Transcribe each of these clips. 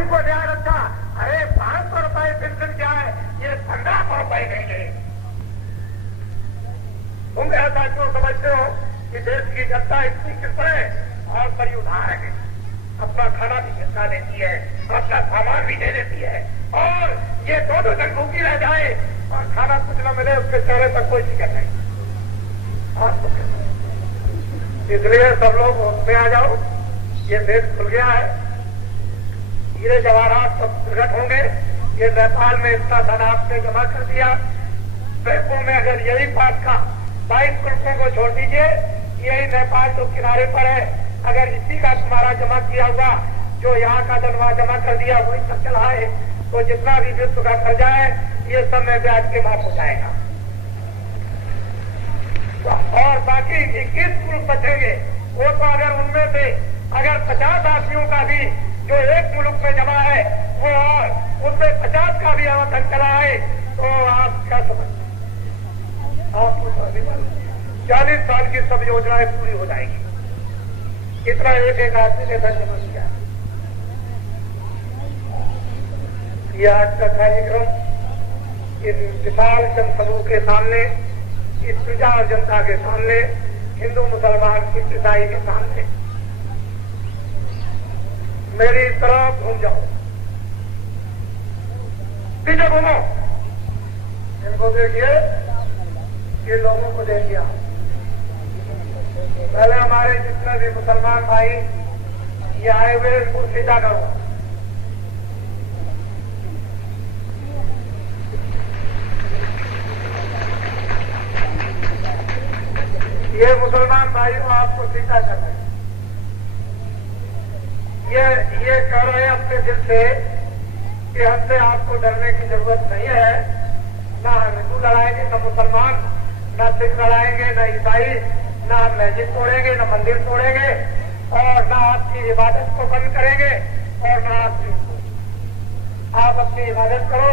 इनको न्याय रखा, अरे 500 रुपए पेंशन क्या है, ये 1500 रुपए देंगे। तुम ऐसा क्यों समझते हो कि देश की जनता इतनी कृपण है और बड़ी उधार है, अपना खाना भी खिलका देती है, अपना सामान भी दे देती है, और ये 2-2 दिन भूखी रह जाए और खाना कुछ न मिले उसके चेहरे पर कोई फिक्र नहीं। इसलिए सब लोग होश में आ जाओ, ये देश खुल गया है, हीरे जवाहरात सब प्रकट होंगे। ये नेपाल में इतना धन आपने जमा कर दिया, बैंकों में अगर यही बात का 22 मुल्कों को छोड़ दीजिए, यही नेपाल जो किनारे पर है, अगर इसी का तुम्हारा जमा किया हुआ जो यहाँ का धन वहां जमा कर दिया वही सब चला है, तो जितना भी विश्व का कर्जा है ये सब में ब्याज के माफ हो जाएगा। और बाकी 21 मुल्क बचेंगे, वो तो अगर उनमें से अगर 50 आदमियों का भी जो एक मुल्क में जमा है वो और उसमें 50 का भी धन चला है, तो आप क्या समझते हैं? आपको 40 साल की सब योजनाएं पूरी हो जाएगी। इतना एक आदमी ने धन जमा किया। यह आज का कार्यक्रम इस विशाल जनसमूह के सामने, इस विशाल जनता के सामने, हिंदू मुसलमान सिख ईसाई के सामने, मेरी तरफ घूम जाओ, पीछे घूमो, इनको देखिए, ये लोगों को देखिए। पहले हमारे जितने भी मुसलमान भाई ये आए हुए इनको सीधा करो। ये मुसलमान भाइयों आपको सीधा कर रहे हैं, ये कह रहे हैं अपने दिल से कि हमसे आपको डरने की जरूरत नहीं है, ना हिंदू लड़ाएंगे, न मुसलमान, न सिख लड़ाएंगे, न ईसाई, न हम मस्जिद तोड़ेंगे, न मंदिर तोड़ेंगे, और न आपकी इबादत को बंद करेंगे, और न आप अपनी इबादत करो,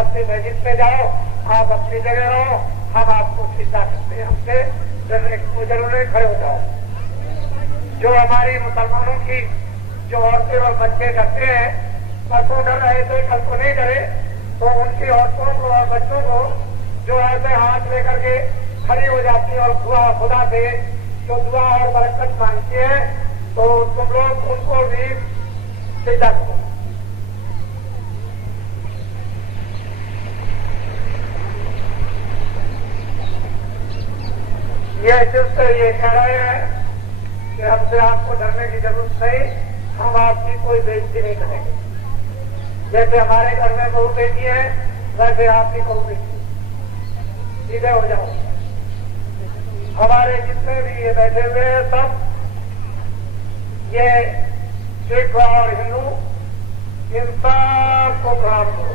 अपनी मस्जिद पे जाओ, आप अपनी जगह रहो, हम आपको सीधा करते हैं, हमसे डरने की जरूरत नहीं, खड़े हो जाओ। जो हमारी मुसलमानों की जो औरतें और बच्चे डरते हैं, परसों डर रहे थे, कल को नहीं डरे, तो उनकी औरतों को और बच्चों को जो ऐसे हाथ लेकर के खड़ी हो जाती है और खुदा से जो दुआ और बरकत मांगती है, तो तुम लोग उनको भी सीधा करो। ये जिससे ये कह रहे हैं कि हमसे आपको डरने की जरूरत नहीं, हम आपकी कोई बेइज्जती नहीं करेंगे। जैसे हमारे घर में बहू बेटी है, वैसे आपकी बहू बेटी, सीधे हो जाओ। हमारे जितने भी ये बैठे हुए हैं सब, ये सिख और हिंदू, इन सबको प्रणाम करो।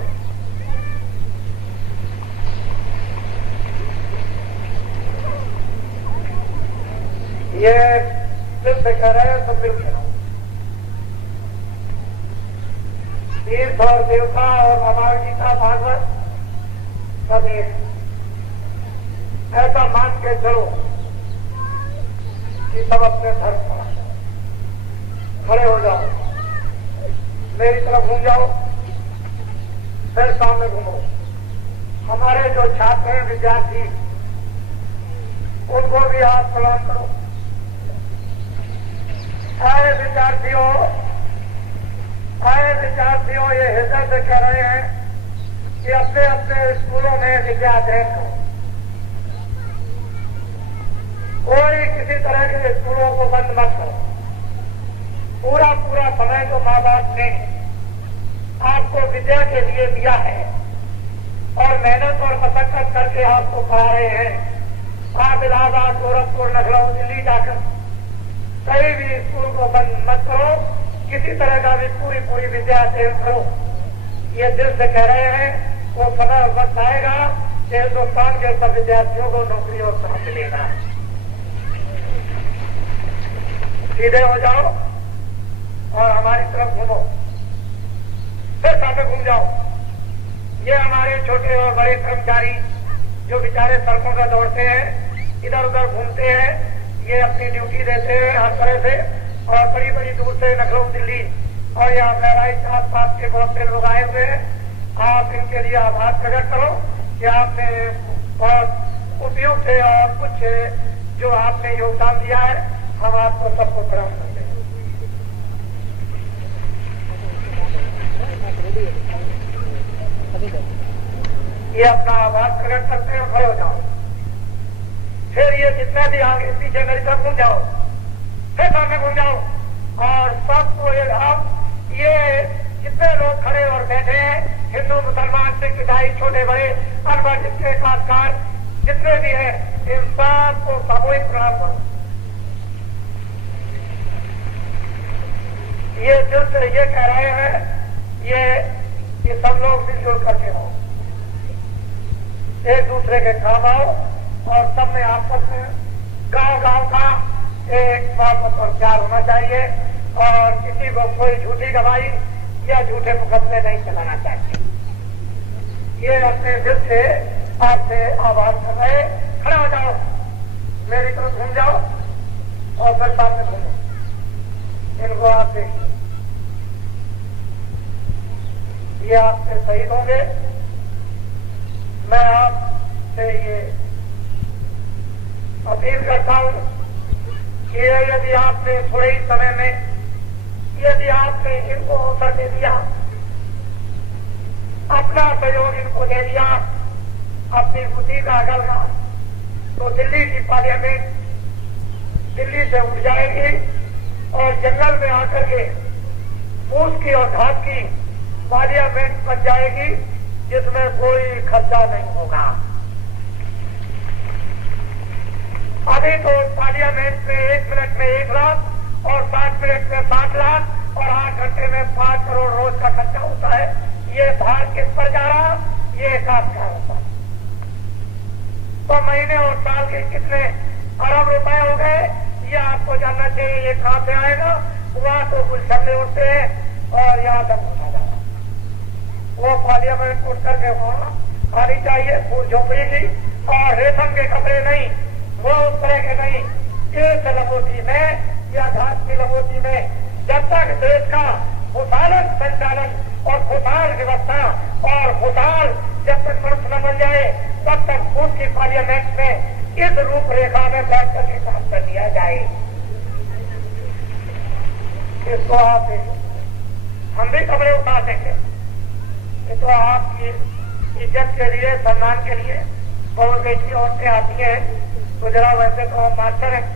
ये दिल से कह रहे हैं, सब मिल के तीर्थ और देवता और हमारी गीता भागवत सब एक, ऐसा मान के चलो कि सब अपने धर्म पर खड़े हो जाओ, मेरी तरफ घूम जाओ, फिर सामने घूमो। हमारे जो छात्र हैं, विद्यार्थी, उनको भी आप प्रणाम करो। आए विद्यार्थियों, ये हृदय से कह रहे हैं कि अपने अपने स्कूलों में विद्या अध्ययन करो। कोई किसी तरह के स्कूलों को बंद मत करो। पूरा समय जो माँ बाप ने आपको विद्या के लिए दिया है और मेहनत और मशक्कत करके आपको पढ़ा रहे हैं, आप इलाहाबाद, गोरखपुर, लखनऊ, दिल्ली जाकर कहीं भी स्कूल को बंद मत करो, किसी तरह का भी पूरी विद्या अध्ययन करो। ये दिल से कह रहे हैं, वो समय वक्त आएगा कि हिंदुस्तान के सब विद्यार्थियों को नौकरी और काम मिलेगा। सीधे हो जाओ और हमारी तरफ घूमो, फिर सामने घूम जाओ। ये हमारे छोटे और बड़े कर्मचारी जो बेचारे सड़कों पर दौड़ते हैं, इधर उधर घूमते हैं, ये अपनी ड्यूटी देते हैं हर तरह से, और बड़ी दूर से लखनऊ, दिल्ली और यहाँ बहराइच आसपास के बहुत से लोग आए हुए हैं। आप इनके लिए आभार प्रकट करो कि आपने बहुत उपयुक्त है और कुछ जो आपने योगदान दिया है, हम आपको सबको प्रणाम करते हैं। ये अपना आभार प्रकट करते हैं, खड़े हो जाओ। फिर ये जितने भी आगे पीछे मेरी तरफ घूम जाओ, फिर सामने घूम जाओ और सबको ये जितने लोग खड़े और बैठे हैं, हिंदू मुसलमान सिख ईसाई छोटे बड़े अनपढ़ जितने खासकार जितने भी हैं, इन सबको सामूहिक प्रणाम करो। ये दिल से ये कह रहे हैं ये सब लोग मिलजुल करके रहो, एक दूसरे के काम आओ और सब में आपस में गांव का एक मोहब्बत और प्यार होना चाहिए और किसी को कोई झूठी गवाही या झूठे मुकदमे नहीं चलाना चाहिए। ये अपने दिल से आपसे आभार कर रहे। खड़े हो जाओ, मेरी तरफ घूम जाओ और फिर सामने घूमो। इनको आप देखिए, ये आपसे शहीद होंगे। मैं आपसे ये अपील करता हूं कि यदि आपने थोड़े ही समय में यदि आपने इनको अवसर दे दिया, अपना सहयोग इनको दे दिया, अपनी खुशी का गलगा, तो दिल्ली की पार्लियामेंट दिल्ली से उठ जाएगी और जंगल में आकर के फूस की और घास की पार्लियामेंट बन जाएगी जिसमें कोई खर्चा नहीं होगा। अभी तो पार्लियामेंट में 1 मिनट में 1 लाख और 60 मिनट में 60 लाख और 8 घंटे में 5 करोड़ रोज का खर्चा होता है। ये भार किस पर जा रहा, ये खासकार होता है। तो महीने और साल के कितने अरब रुपए हो गए, ये आपको जानना चाहिए। ये कहां से आएगा? वहां तो गुलछल्ले उठते हैं और यहाँ दम उठा जा रहा। वो पार्लियामेंट उठ करके वहां आनी चाहिए फूल झोपड़ी की, और रेशम के कपड़े नहीं, वो उस तरह के नहीं, इस लंगोटी में या घास की लंगोटी में। जब तक देश का खुशहाल संचालन और खुशहाल व्यवस्था और खुशहाल जब तक मनुष्य न बन जाए, तब तक खुद की पार्लियामेंट में इस रूपरेखा में बैठ करके काम कर दिया जाए। इसको आप देखो, हम भी कपड़े उठा देंगे। ये तो आपकी इज्जत के लिए, सम्मान के लिए बहुत बेटी औरतें आती हैं। तो जरा वैसे तो हम मास्टर हैं,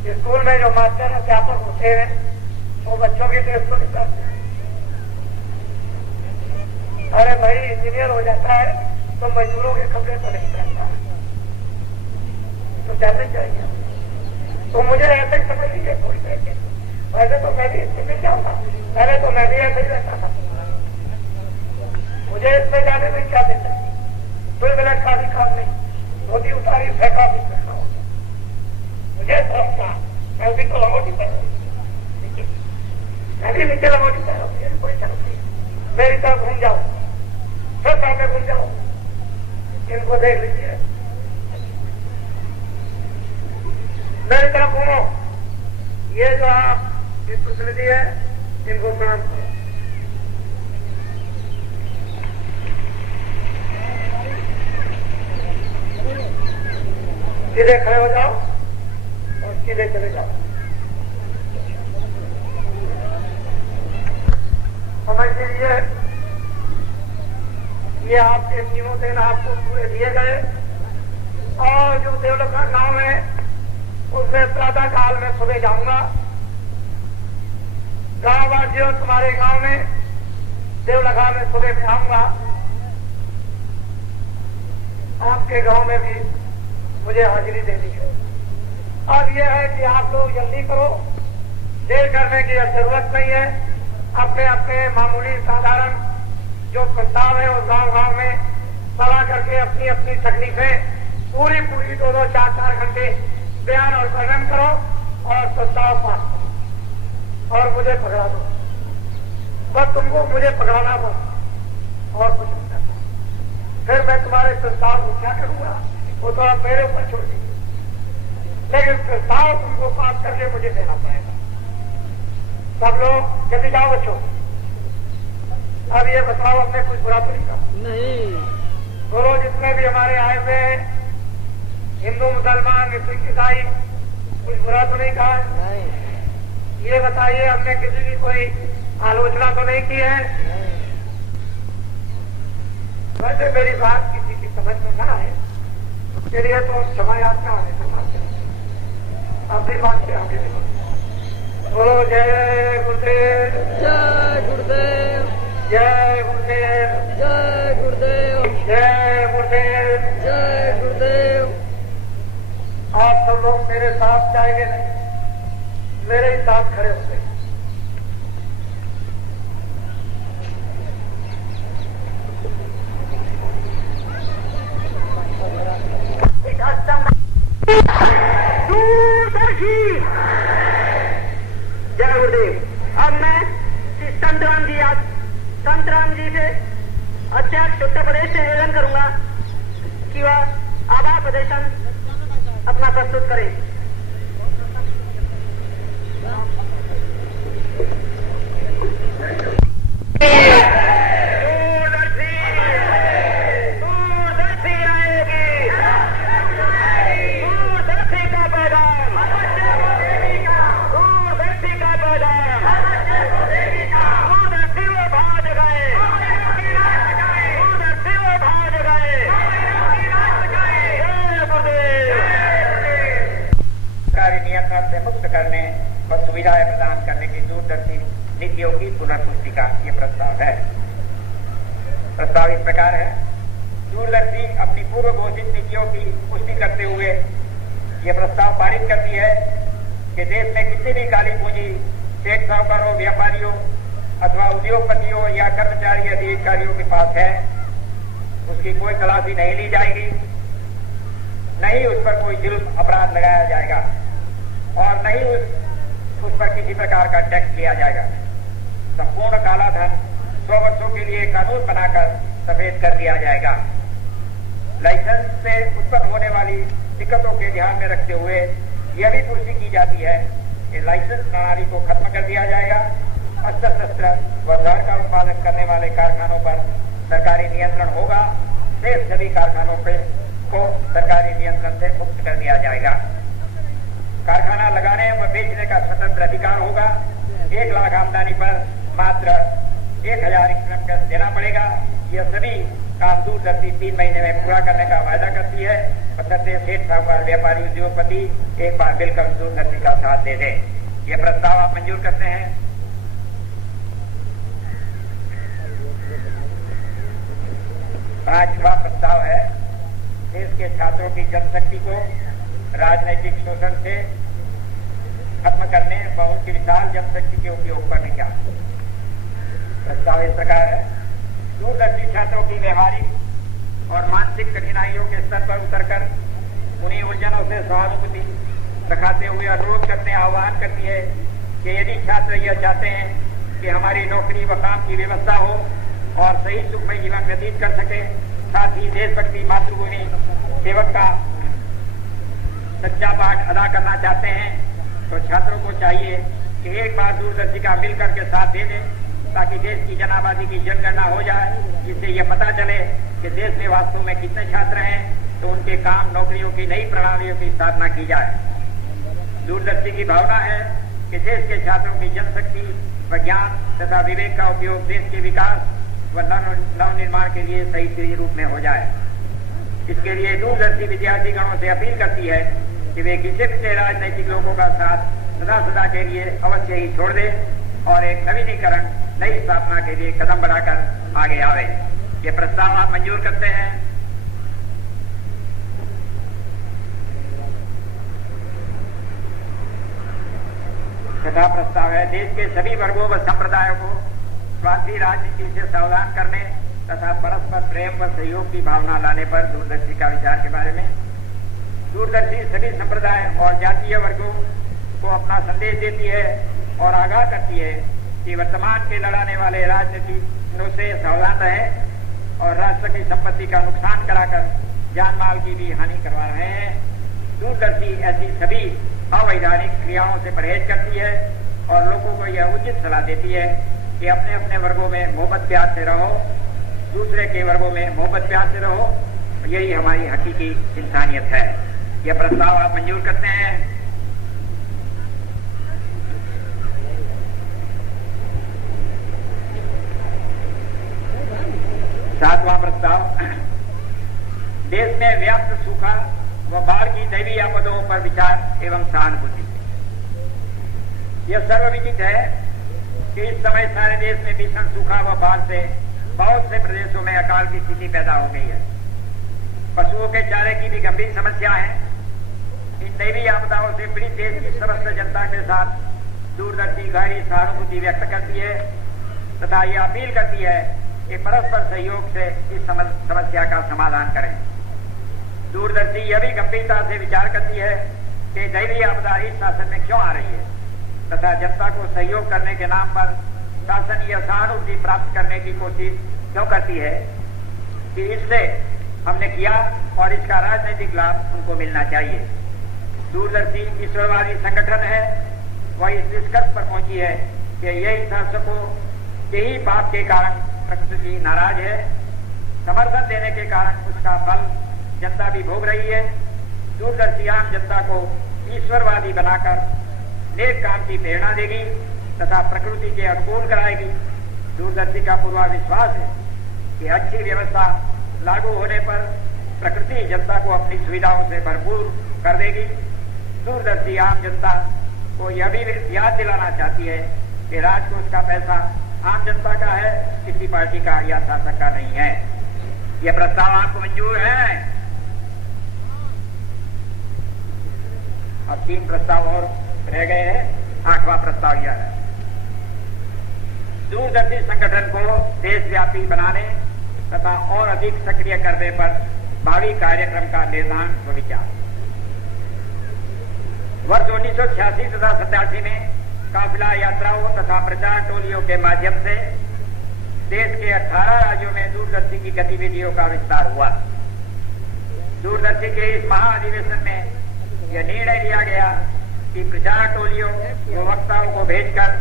स्कूल में जो मास्टर अध्यापक होते हैं वो बच्चों की ड्रेस को निकालते हैं। अरे भाई, इंजीनियर हो जाता है तो मजदूरों के कपड़े तो नहीं पहनता, तो जानना चाहिए। तो मुझे ऐसे ही समझ लीजिए थोड़ी देर, वैसे तो मैं भी इसमें मिल जाऊंगा। पहले तो मैं भी ऐसे ही रहता था, मुझे इसमें जाने में क्या देता, 2 मिनट का भी काम नहीं। धोती उतारी, फेंका भी फेंका होगा। मुझे समझता मैं भी तो लंगोटी पहनूं, मैं भी नीचे लंगोटी पहनूं, कोई जरूरत नहीं। मेरी तरफ घूम जाओ, फिर सामने घूम जाओ, इनको देख लीजिए। मेरी तरफ घूमो। ये जो आप इस प्रतिनिधि है, इनको प्रणाम करो। सीधे खड़े हो जाओ और सीधे चले जाओ। समझ लीजिए, ये आपके तीनों दिन आपको पूरे दिए गए। और जो देवलखा गांव है उसमें प्रातः काल में सुबह जाऊंगा। गांव वासियों, तुम्हारे गांव में देवलखा में सुबह में आऊंगा। आपके गांव में भी मुझे हाजिरी देनी है। अब यह है कि आप लोग जल्दी करो, देर करने की जरूरत नहीं है। अपने अपने मामूली साधारण जो प्रस्ताव है उस गांव गांव में सभा करके अपनी अपनी तकलीफें पूरी 2-2, 4-4 घंटे बयान और वर्णन करो और प्रस्ताव पास करो और मुझे पकड़ा दो। बस तुमको मुझे पकड़ाना, बस और कुछ नहीं करना। फिर मैं तुम्हारे प्रस्ताव को क्या करूंगा वो तो आप मेरे ऊपर छोड़ दीजिए, लेकिन प्रस्ताव तुमको पास करके मुझे देना पड़ेगा। सब लोग जल्दी जाओ बच्चों। अब ये बताओ, हमने कुछ बुरा तो नहीं कहा? नहीं। बोलो, जितने भी हमारे आए हुए हिंदू मुसलमान सिख ईसाई, कुछ बुरा तो नहीं कहा? नहीं। ये बताइए, हमने किसी की कोई आलोचना तो नहीं की है? वैसे मेरी बात किसी की समझ में ना आए उसके लिए तो क्षमा याचना आने से मानते हैं। अब भी मानते आगे बोलो, जय गुरुदेव, जय गुरुदेव, जय गुरुदेव, जय गुरुदेव, जय गुरुदेव, जय गुरुदेव। आप सब लोग मेरे साथ जाएंगे नहीं, मेरे ही साथ खड़े होते हैं। दूरदर्शी जय गुरुदेव। अब मैं श्री संत राम जी से अध्यक्ष उत्तर प्रदेश से निवेदन करूंगा कि वह आभार प्रदर्शन अपना प्रस्तुत करें। से मुक्त करने और सुविधाएं प्रदान करने की दूरदर्शी नीतियों की पुनर्पुष्टि का ये प्रस्ताव है। प्रस्ताव इस प्रकार है। दूरदर्शी अपनी पूर्व घोषित नीतियों की पुष्टि करते हुए ये प्रस्ताव पारित करती है कि देश में किसी भी काली पूंजी सेठ साहूकारों, व्यापारियों अथवा उद्योगपतियों या कर्मचारी अधिकारियों के पास है, उसकी कोई तलाशी नहीं ली जाएगी, नहीं उस पर कोई जुर्म अपराध लगाया जाएगा और नहीं उस पर किसी प्रकार का टैक्स लिया जाएगा। संपूर्ण काला धन 100 वर्षों के लिए कानून बनाकर सफेद कर दिया जाएगा। लाइसेंस से उत्पन्न होने वाली दिक्कतों के ध्यान में रखते हुए यह भी पुष्टि की जाती है कि लाइसेंस प्रणाली को खत्म कर दिया जाएगा। अस्त्र शस्त्र व जहर का उत्पादन करने वाले कारखानों पर सरकारी नियंत्रण होगा। शेष सभी कारखानों को सरकारी नियंत्रण से मुक्त कर दिया जाएगा। कारखाना लगाने व बेचने का स्वतंत्र अधिकार होगा। 1 लाख आमदनी पर मात्र 1000 श्रम कर देना पड़ेगा। यह सभी काम दूरदर्शी 3 महीने में पूरा करने का वायदा करती है। बशर्ते सेठ साहूकार, व्यापारी, उद्योगपति एक बार बिल्कुल दूरदर्शी का साथ दे दें। यह प्रस्ताव आप मंजूर करते हैं? 5वां प्रस्ताव है। देश के छात्रों की जनशक्ति को राजनैतिक शोषण से खत्म करने व उनकी विशाल जनशक्ति के उपयोग पर विचार। प्रस्ताव इस प्रकार है। दूरदर्शी छात्रों की व्यवहारिक और मानसिक कठिनाइयों के स्तर पर उतरकर उन्हीं उलझनों से सहानुभूति दिखाते हुए अनुरोध करते हैं, आह्वान करती है कि यदि छात्र यह चाहते हैं कि हमारी नौकरी व काम की व्यवस्था हो और सही सुखमय जीवन व्यतीत कर सके, साथ ही देशभक्ति, मातृभूमि सेवक का सच्चा पाठ अदा करना चाहते हैं, तो छात्रों को चाहिए कि एक बार दूरदर्शी का मिलकर के साथ दे दें ताकि देश की जनाबादी की जनगणना हो जाए, जिससे यह पता चले कि देश में वास्तव में कितने छात्र हैं, तो उनके काम नौकरियों की नई प्रणालियों की स्थापना की जाए। दूरदर्शी की भावना है कि देश के छात्रों की जनशक्ति व ज्ञान तथा विवेक का उपयोग देश के विकास व नव निर्माण के लिए सही रूप में हो जाए। इसके लिए दूरदर्शी विद्यार्थी गणों से अपील करती है कि वे किसी भी राजनीतिक लोगों का साथ सदा के लिए अवश्य ही छोड़ दें और एक नवीनीकरण, नई स्थापना के लिए कदम बढ़ाकर आगे आवे। ये प्रस्ताव आप मंजूर करते हैं? छठा प्रस्ताव है। देश के सभी वर्गों व संप्रदायों को स्वार्थी राजनीति से सावधान करने तथा परस्पर प्रेम व सहयोग की भावना लाने पर दूरदर्शी का विचार के बारे में। दूरदर्शी सभी संप्रदाय और जातीय वर्गों को अपना संदेश देती है और आगाह करती है कि वर्तमान के लड़ाने वाले राजनीतिज्ञों से सावधान रहें और राष्ट्र की संपत्ति का नुकसान कराकर जान माल की भी हानि करवा रहे हैं। दूरदर्शी ऐसी सभी अवैधानिक क्रियाओं से परहेज करती है और लोगों को यह उचित सलाह देती है कि अपने अपने वर्गों में मोहब्बत प्यार से रहो, दूसरे के वर्गों में मोहब्बत प्यार से रहो। यही हमारी हकीकी इंसानियत है। यह प्रस्ताव आप मंजूर करते हैं? सातवां प्रस्ताव, देश में व्याप्त सूखा व बाढ़ की दैवीय आपदाओं पर विचार एवं सहानुभूति। यह सर्वविदित है कि इस समय सारे देश में भीषण सूखा व बाढ़ से बहुत से प्रदेशों में अकाल की स्थिति पैदा हो गई है। पशुओं के चारे की भी गंभीर समस्या है। इन दैवीय आपदाओं से पीड़ित देश की समस्त जनता के साथ दूरदर्शी गहरी सहानुभूति व्यक्त करती है तथा यह अपील करती है कि परस्पर सहयोग से इस समस्या का समाधान करें। दूरदर्शी यह भी गंभीरता से विचार करती है कि दैवीय आपदा इस शासन में क्यों आ रही है तथा जनता को सहयोग करने के नाम पर शासन यह सहानुभूति प्राप्त करने की कोशिश क्यों करती है कि इससे हमने किया और इसका राजनीतिक लाभ उनको मिलना चाहिए। दूरदर्शी ईश्वरवादी संगठन है, वह इस निष्कर्ष पर पहुंची है कि यही शासकों के ही पाप के कारण प्रकृति नाराज है। समर्थन देने के कारण उसका फल जनता भी भोग रही है। दूरदर्शी आम जनता को ईश्वरवादी बनाकर नेक काम की प्रेरणा देगी तथा प्रकृति के अनुकूल कराएगी। दूरदर्शी का पूरा विश्वास है कि अच्छी व्यवस्था लागू होने पर प्रकृति जनता को अपनी सुविधाओं से भरपूर कर देगी। दूरदर्शी आम जनता को यह भी याद दिलाना चाहती है कि राजकोष का पैसा आम जनता का है, किसी पार्टी का या शासक का नहीं है। यह प्रस्ताव आपको मंजूर है? अब 3 प्रस्ताव और रह गए हैं। 8वां प्रस्ताव यह है, दूरदर्शी संगठन को देशव्यापी बनाने तथा और अधिक सक्रिय करने पर भावी कार्यक्रम का निर्धारण व विचार। वर्ष 1986 तथा 87 में काफिला यात्राओं तथा प्रचार टोलियों के माध्यम से देश के 18 राज्यों में दूरदर्शी की गतिविधियों का विस्तार हुआ। दूरदर्शी के इस महाअधिवेशन में यह निर्णय लिया गया कि प्रचार टोलियों व वक्ताओं को भेजकर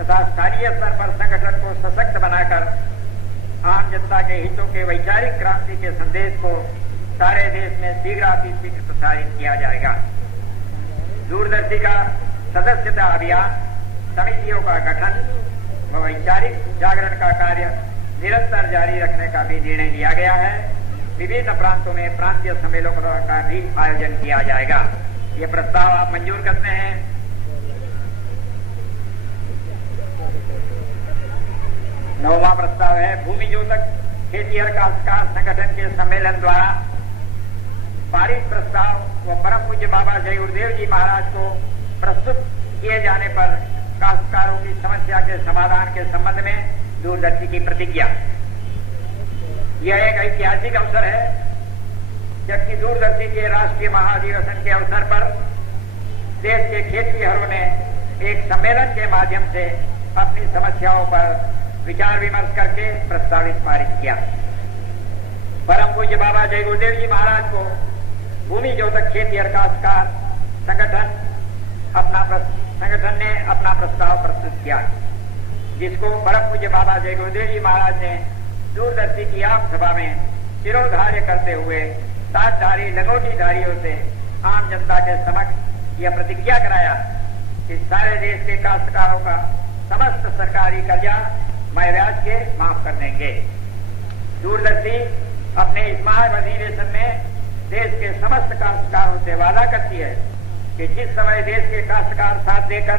तथा स्थानीय स्तर पर संगठन को सशक्त बनाकर आम जनता के हितों के वैचारिक क्रांति के संदेश को सारे देश में शीघ्र प्रसारित किया जाएगा। दूरदर्शी का सदस्यता अभियान, समितियों का गठन व वैचारिक जागरण का कार्य निरंतर जारी रखने का भी निर्णय लिया गया है। विभिन्न प्रांतों में प्रांतीय सम्मेलनों का भी आयोजन किया जाएगा। ये प्रस्ताव आप मंजूर करते हैं? नौवां प्रस्ताव है, भूमि जोतक खेतीहर काश्तकार संगठन के सम्मेलन द्वारा पारित प्रस्ताव व परम पूज्य बाबा जय गुरुदेव जी महाराज को प्रस्तुत किए जाने पर काश्तकारों की समस्या के समाधान के संबंध में दूरदर्शी की प्रतिज्ञा। यह एक ऐतिहासिक अवसर है जबकि दूरदर्शी के राष्ट्रीय महाधिवेशन के अवसर पर देश के खेतीहरों ने एक सम्मेलन के माध्यम से अपनी समस्याओं पर विचार विमर्श करके प्रस्तावित पारित किया। परम पूज्य बाबा जय गुरुदेव जी महाराज को भूमि जोतक खेतीहर काश्तकार संगठन ने अपना प्रस्ताव प्रस्तुत किया, जिसको परम पूज्य बाबा जय गुरुदेव जी महाराज ने दूरदर्शी की आम सभा में शिरोधार्य करते हुए ताजधारी लंगोटीधारियों से आम जनता के समक्ष यह प्रतिज्ञा कराया कि सारे देश के काश्तकारों का समस्त सरकारी कर्जा मैं ब्याज के माफ कर देंगे। दूरदर्शी अपने इस महाअधिवेशन में देश के समस्त काश्तकारों से वादा करती है कि जिस समय देश के काश्तकार साथ देकर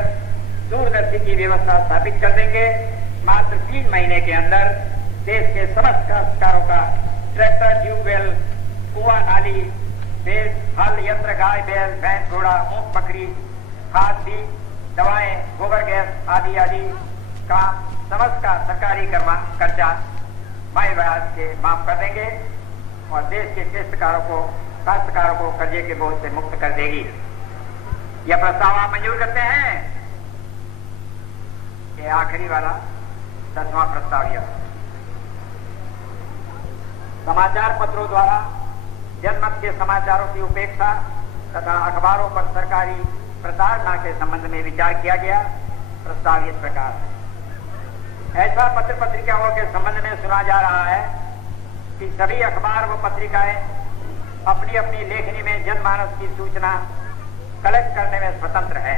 दूरदर्शी की व्यवस्था स्थापित कर देंगे, मात्र 3 महीने के अंदर देश के समस्त काश्तकारों का ट्रैक्टर, ट्यूबवेल, कुआं, नाली, बेल, हल यंत्र, गाय, बैल, भैंस, घोड़ा, ऊंट, बकरी, खाद, बीज, दवाएं, गोबर गैस आदि आदि का समस्त का सरकारी कर्जा मैं ब्याज के माफ कर देंगे और देश के काश्तकारों को कर्जे के बोझ से मुक्त कर देगी। यह प्रस्ताव आप मंजूर करते हैं? ये आखिरी वाला 10वां प्रस्ताव यह समाचार पत्रों द्वारा जनमत के समाचारों की उपेक्षा तथा अखबारों पर सरकारी प्रताड़ना के संबंध में विचार किया गया। प्रस्ताव इस प्रकार है। ऐसा पत्र पत्रिकाओं के संबंध में सुना जा रहा है कि सभी अखबार व पत्रिकाएं अपनी अपनी लेखनी में जनमानस की सूचना कलेक्ट करने में स्वतंत्र है।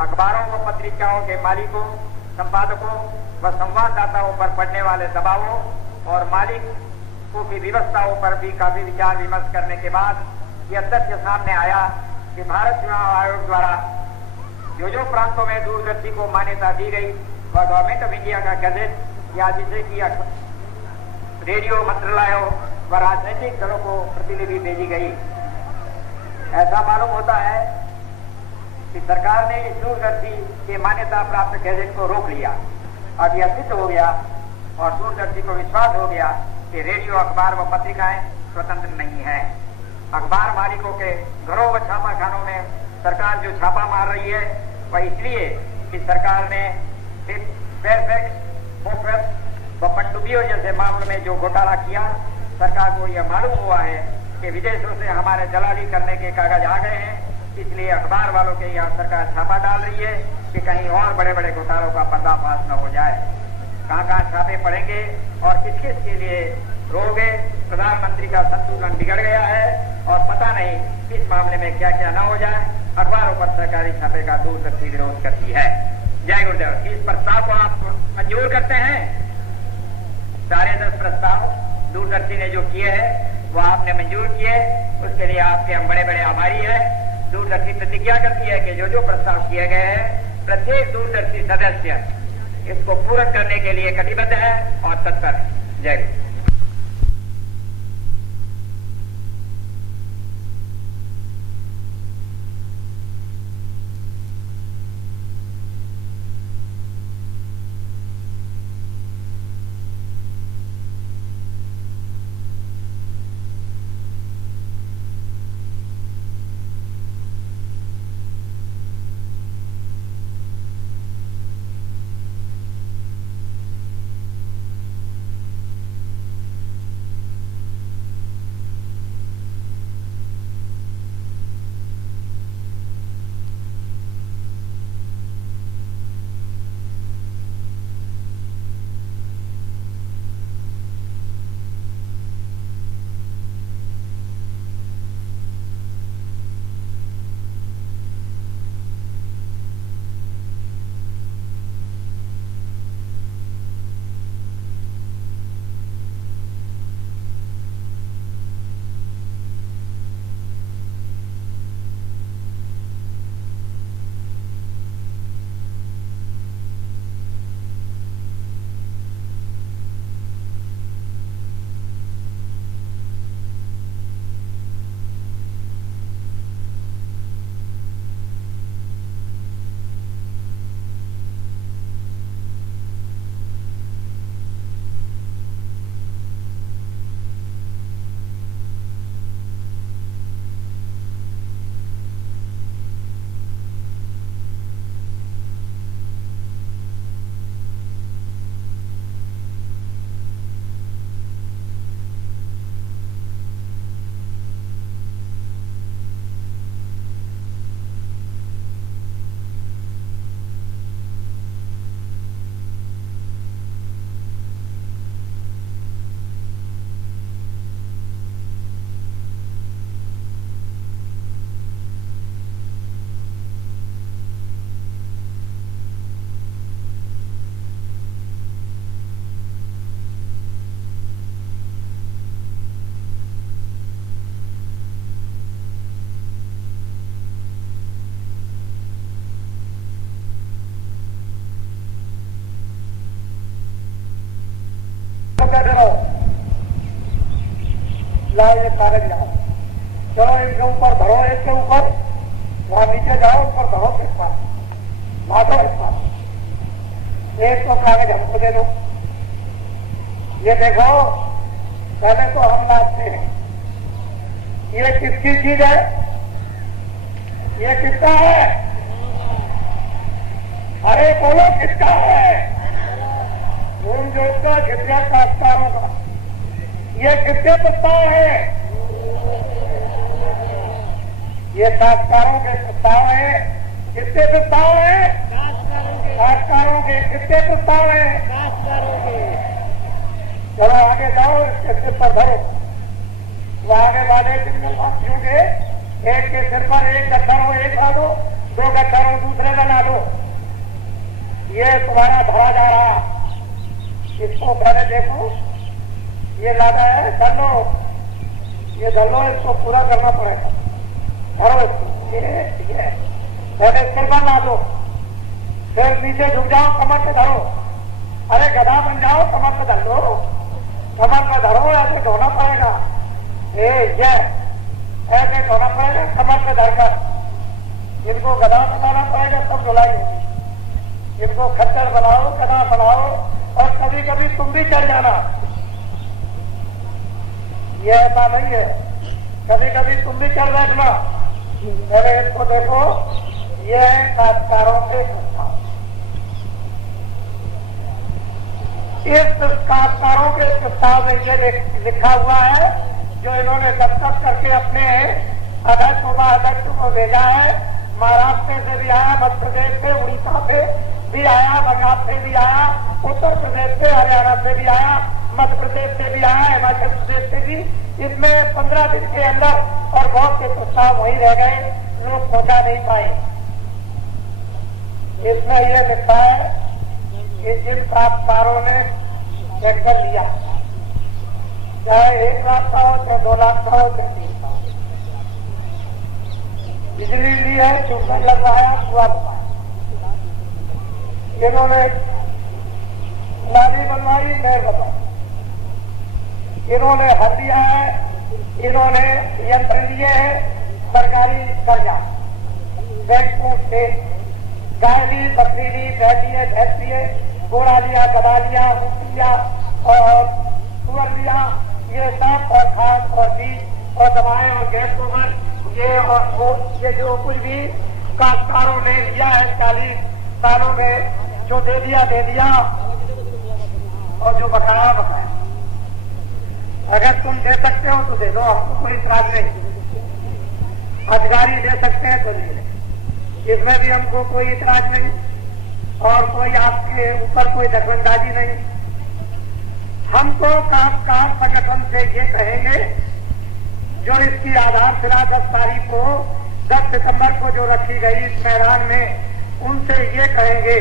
अखबारों व पत्रिकाओं के मालिकों, संपादकों व संवाददाताओं पर पड़ने वाले दबावों और मालिकों की व्यवस्थाओं पर भी काफी विचार विमर्श करने के बाद यह तथ्य सामने आया कि भारत चुनाव आयोग द्वारा जो प्रांतों में दूरदर्शी को मान्यता दी गई वह गवर्नमेंट ऑफ इंडिया का गजेट या जिसे कि रेडियो मंत्रालयों व राजनीतिक दलों को प्रतिलिपि भेजी गई। ऐसा मालूम होता है कि सरकार ने इस दूरदर्शी के मान्यता प्राप्त गैजेट को रोक लिया। अब यह सिद्ध हो गया और दूरदर्शी को विश्वास हो गया कि रेडियो, अखबार व पत्रिकाएं स्वतंत्र नहीं है। अखबार मालिकों के घरों व छापाखानों में सरकार जो छापा मार रही है वह इसलिए कि सरकार ने व पनडुब्बियों जैसे मामलों में जो घोटाला किया, सरकार को यह मालूम हुआ है कि विदेशों से हमारे दलाली करने के कागज आ गए हैं, इसलिए अखबार वालों के यहाँ सरकार छापा डाल रही है कि कहीं और बड़े बड़े घोटालों का पर्दाफाश न हो जाए। कहाँ कहाँ छापे पड़ेंगे और किस किस के लिए रोगे। प्रधानमंत्री का संतुलन बिगड़ गया है और पता नहीं इस मामले में क्या क्या न हो जाए। अखबारों पर सरकारी छापे का दूरदर्शी विरोध करती है। जय गुरुदेव। इस प्रस्ताव को आप मंजूर करते हैं? सारे 10 प्रस्ताव दूरदर्शी ने जो किए हैं वो आपने मंजूर किए, उसके लिए आपके हम बड़े बड़े आभारी हैं। दूरदर्शी प्रतिज्ञा करती है कि जो प्रस्ताव किए गए हैं प्रत्येक दूरदर्शी सदस्य इसको पूर्ण करने के लिए कटिबद्ध है और तत्पर है। जय गुरु। बैठे रहो, लाओ ये कागज लाओ, चलो इनके ऊपर धरो, एक के ऊपर वहां नीचे जाओ, ऊपर धरो, एक पास बांटो, एक पास एक तो कागज हमको दे दो। ये देखो, पहले तो हम लाते हैं, ये किसकी चीज है? ये किसका है? अरे बोलो किसका है? जोत का खितिया काश्तकारों का। ये किसके प्रस्ताव है? ये काश्तकारों के प्रस्ताव है। किसके प्रस्ताव है? काश्तकारों के कितने प्रस्ताव हैं? काश्तकारों के। चलो आगे जाओ, इसके सिर पर धरो। वो आगे वाले जंगल वासियों के एक के सिर पर एक गट्ठर हो, एक ला दो, 2 गट्ठर हो दूसरे में ला दो। ये तुम्हारा धरा जा रहा, इसको पहले देखो। ये लादा है, धर लो, ये धर लो, इसको पूरा करना पड़ेगा। धरो इसको, ये पहले सिर पर ला दो, फिर नीचे झुक जाओ, कमर पे धरो। अरे गधा बन जाओ, कमर पे धर लो, कमर पे धरो, ऐसे ढोना पड़ेगा। ये ऐसे ढोना पड़ेगा कमर पे धरकर। इनको गधा बनाना पड़ेगा तब धुलाई होगी। इनको खच्चर बनाओ, गधा बनाओ, और कभी कभी तुम भी चढ़ जाना। ये ऐसा नहीं है, कभी कभी तुम भी चढ़ बैठना। पहले इसको देखो, ये है काश्तकारों के प्रस्ताव। इस काश्तकारों के प्रस्ताव में ये लिखा हुआ है, जो इन्होंने दस्तखत करके अपने अध्यक्ष उपाध्यक्ष को भेजा है। महाराष्ट्र से भी आया, मध्य प्रदेश से, उड़ीसा से भी आया, बंगाल से भी आया, उत्तर प्रदेश से, हरियाणा से भी आया, मध्य प्रदेश से भी आया, हिमाचल प्रदेश से भी। इसमें 15 दिन के अंदर और बहुत से प्रस्ताव वहीं रह गए, लोग पहुंचा नहीं पाए। इसमें यह लिखा है कि जिन काश्तकारों ने ट्रैक्टर लिया, चाहे 1 लाख का हो, चाहे 2 लाख का हो, चाहे 3 का हो, बिजली ली है, ट्यूबवेल लगवाया, कुआं बनवाया, इन्होंने नाली बनवाई, नहर बनवाई, इन्होंने हल दिया है, इन्होंने यंत्र लिए हैं, सरकारी कर्जा, बैंकों से गाय ली, बकरी ली, बैल लिए, भैंस लिए, घोड़ा लिया, गधा लिया, ऊँट लिया और सुअर लिया। ये सब और खाद और बीज और दवाएं और गैस गोबर, ये और वो, ये जो कुछ भी काश्तकारों ने लिया है 40 सालों में, जो दे दिया और जो बकाया बकाया। अगर तुम दे सकते हो तो दे दो, हमको कोई इतराज नहीं। अधिकारी ले सकते हैं तो ले, इसमें भी हमको कोई इतराज नहीं और कोई आपके ऊपर कोई दखलंदाजी नहीं। हमको काश्तकार संगठन से ये कहेंगे, जो इसकी आधारशिला 10 तारीख को 10 सितंबर को जो रखी गई इस मैदान में, उनसे ये कहेंगे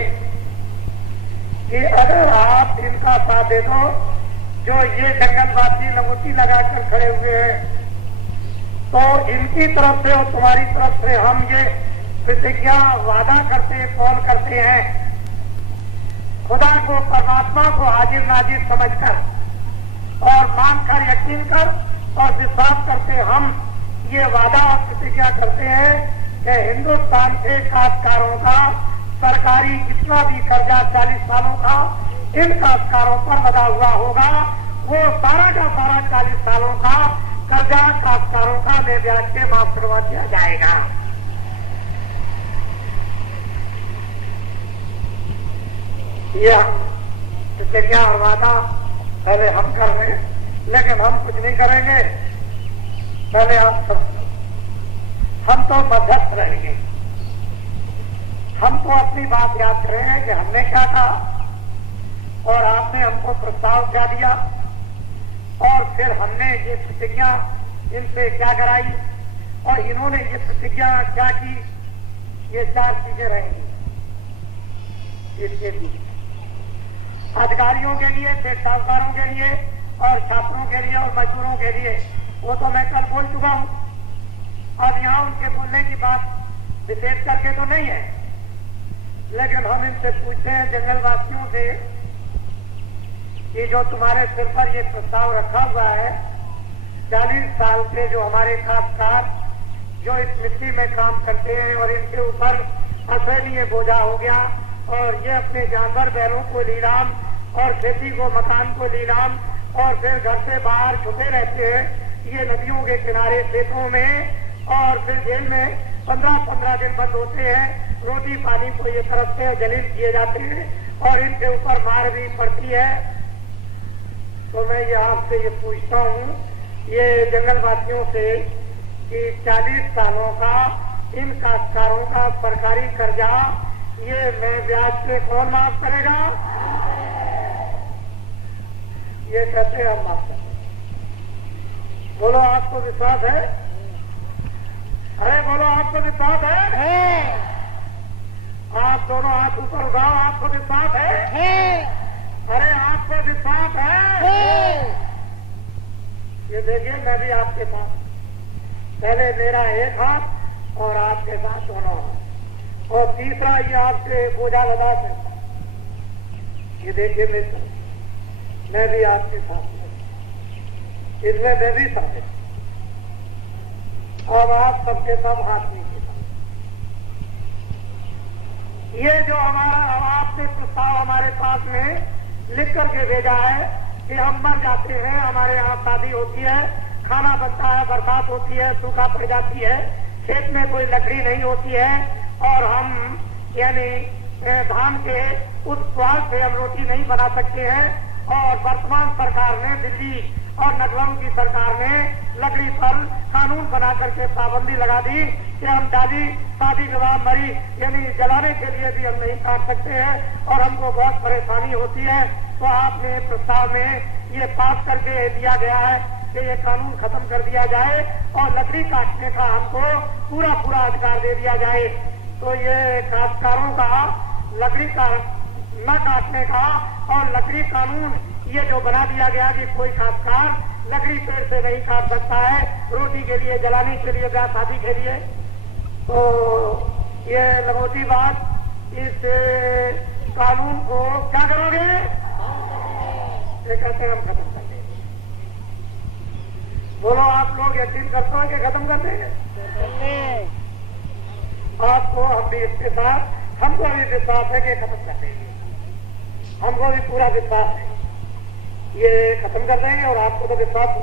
कि अगर आप इनका साथ दे दो, जो ये जंगलवासी लंगोटी लगाकर खड़े हुए हैं, तो इनकी तरफ से और तुम्हारी तरफ से हम ये प्रतिज्ञा वादा करते, कॉल करते हैं, खुदा को, परमात्मा को हाजिर नाजिर समझकर और मानकर, यकीन कर और विश्वास करके हम ये वादा और प्रतिज्ञा करते हैं कि हिंदुस्तान के काश्तकारों का सरकारी जितना भी कर्जा 40 सालों का इन काश्तकारों पर लगा हुआ होगा, वो सारा का सारा 40 सालों का कर्जा काश्तकारों का ले ब्याज के माफ करवा दिया जाएगा। यह प्रतिज्ञा और वादा पहले हम कर रहे हैं, लेकिन हम कुछ नहीं करेंगे, पहले आप सब, हम तो मध्यस्थ रहेंगे। हम तो अपनी बात याद करेंगे कि हमने क्या कहा और आपने हमको प्रस्ताव क्या दिया, और फिर हमने ये प्रतिज्ञा इनसे क्या कराई और इन्होंने ये प्रतिज्ञा क्या की। ये 4 चीजें रहेंगी इसके बीच, अधिकारियों के लिए, साहूकारों के लिए और छात्रों के लिए और मजदूरों के लिए। वो तो मैं कल बोल चुका हूं, अब यहाँ उनके बोलने की बात विशेष करके तो नहीं है, लेकिन हम इनसे पूछते हैं जंगलवासियों से कि जो तुम्हारे सिर पर ये प्रस्ताव रखा हुआ है, 40 साल से जो हमारे काश्तकार जो इस मिट्टी में काम करते हैं और इनके ऊपर असहनीय बोझा हो गया और ये अपने जानवर बैलों को नीलाम और खेती को, मकान को नीलाम और फिर घर से बाहर छुपे रहते हैं, ये नदियों के किनारे खेतों में और फिर जेल में 15-15 दिन बंद होते हैं, रोटी पानी को ये तरफते हैं, जलील किए जाते हैं और इनके ऊपर मार भी पड़ती है। तो मैं ये आपसे ये पूछता हूँ, ये जंगलवासियों से कि 40 सालों का इन काश्तकारों का सरकारी कर्जा ये मैं ब्याज से कौन माफ करेगा? ये कहते हम माफ करते। बोलो आपको विश्वास है? अरे बोलो आपको विश्वास है? आप दोनों हाथ ऊपर उठाओ, आपको विश्वास है? अरे आपको विश्वास है? ये देखिए मैं भी आपके साथ, पहले मेरा एक हाथ और आपके साथ दोनों हाथ, और तीसरा ये आपसे बोझा लगा से, ये देखिए मिलकर मैं भी आपके साथ हूं, इसमें मैं भी समझे। अब आप सबके सब हाथ नीचे कर। ये जो हमारा अब आपने प्रस्ताव हमारे पास में लिख करके भेजा है कि हम मर जाते हैं, हमारे यहाँ शादी होती है, खाना बनता है, बरसात होती है, सूखा पड़ जाती है, खेत में कोई लकड़ी नहीं होती है, और हम यानी धान के उत्पाद से हम रोटी नहीं बना सकते हैं, और वर्तमान सरकार ने, दिल्ली और लखनऊ की सरकार ने लकड़ी पर कानून बना करके पाबंदी लगा दी कि हम डाली शादी विवाह मरी यानी जलाने के लिए भी हम नहीं काट सकते हैं, और हमको बहुत परेशानी होती है। तो आपने प्रस्ताव में ये पास करके दिया गया है कि ये कानून खत्म कर दिया जाए और लकड़ी काटने का हमको पूरा पूरा अधिकार दे दिया जाए। तो ये काश्तकारों का लकड़ी का न काटने का और लकड़ी कानून ये जो बना दिया गया कि कोई काश्तकार लकड़ी पेड़ से नहीं काट सकता है रोटी के लिए, जलाने के लिए, ब्याह शादी के लिए। तो ये लगोटी बात, इस कानून को क्या करोगे? ये कहते हैं हम खत्म कर देंगे। बोलो आप लोग यकीन करते हो कि खत्म कर देंगे? आपको हम भी इसके साथ, हमको भी विश्वास है कि खत्म कर देंगे, हमको भी पूरा विश्वास है ये खत्म कर देंगे, और आपको तो विश्वास हो।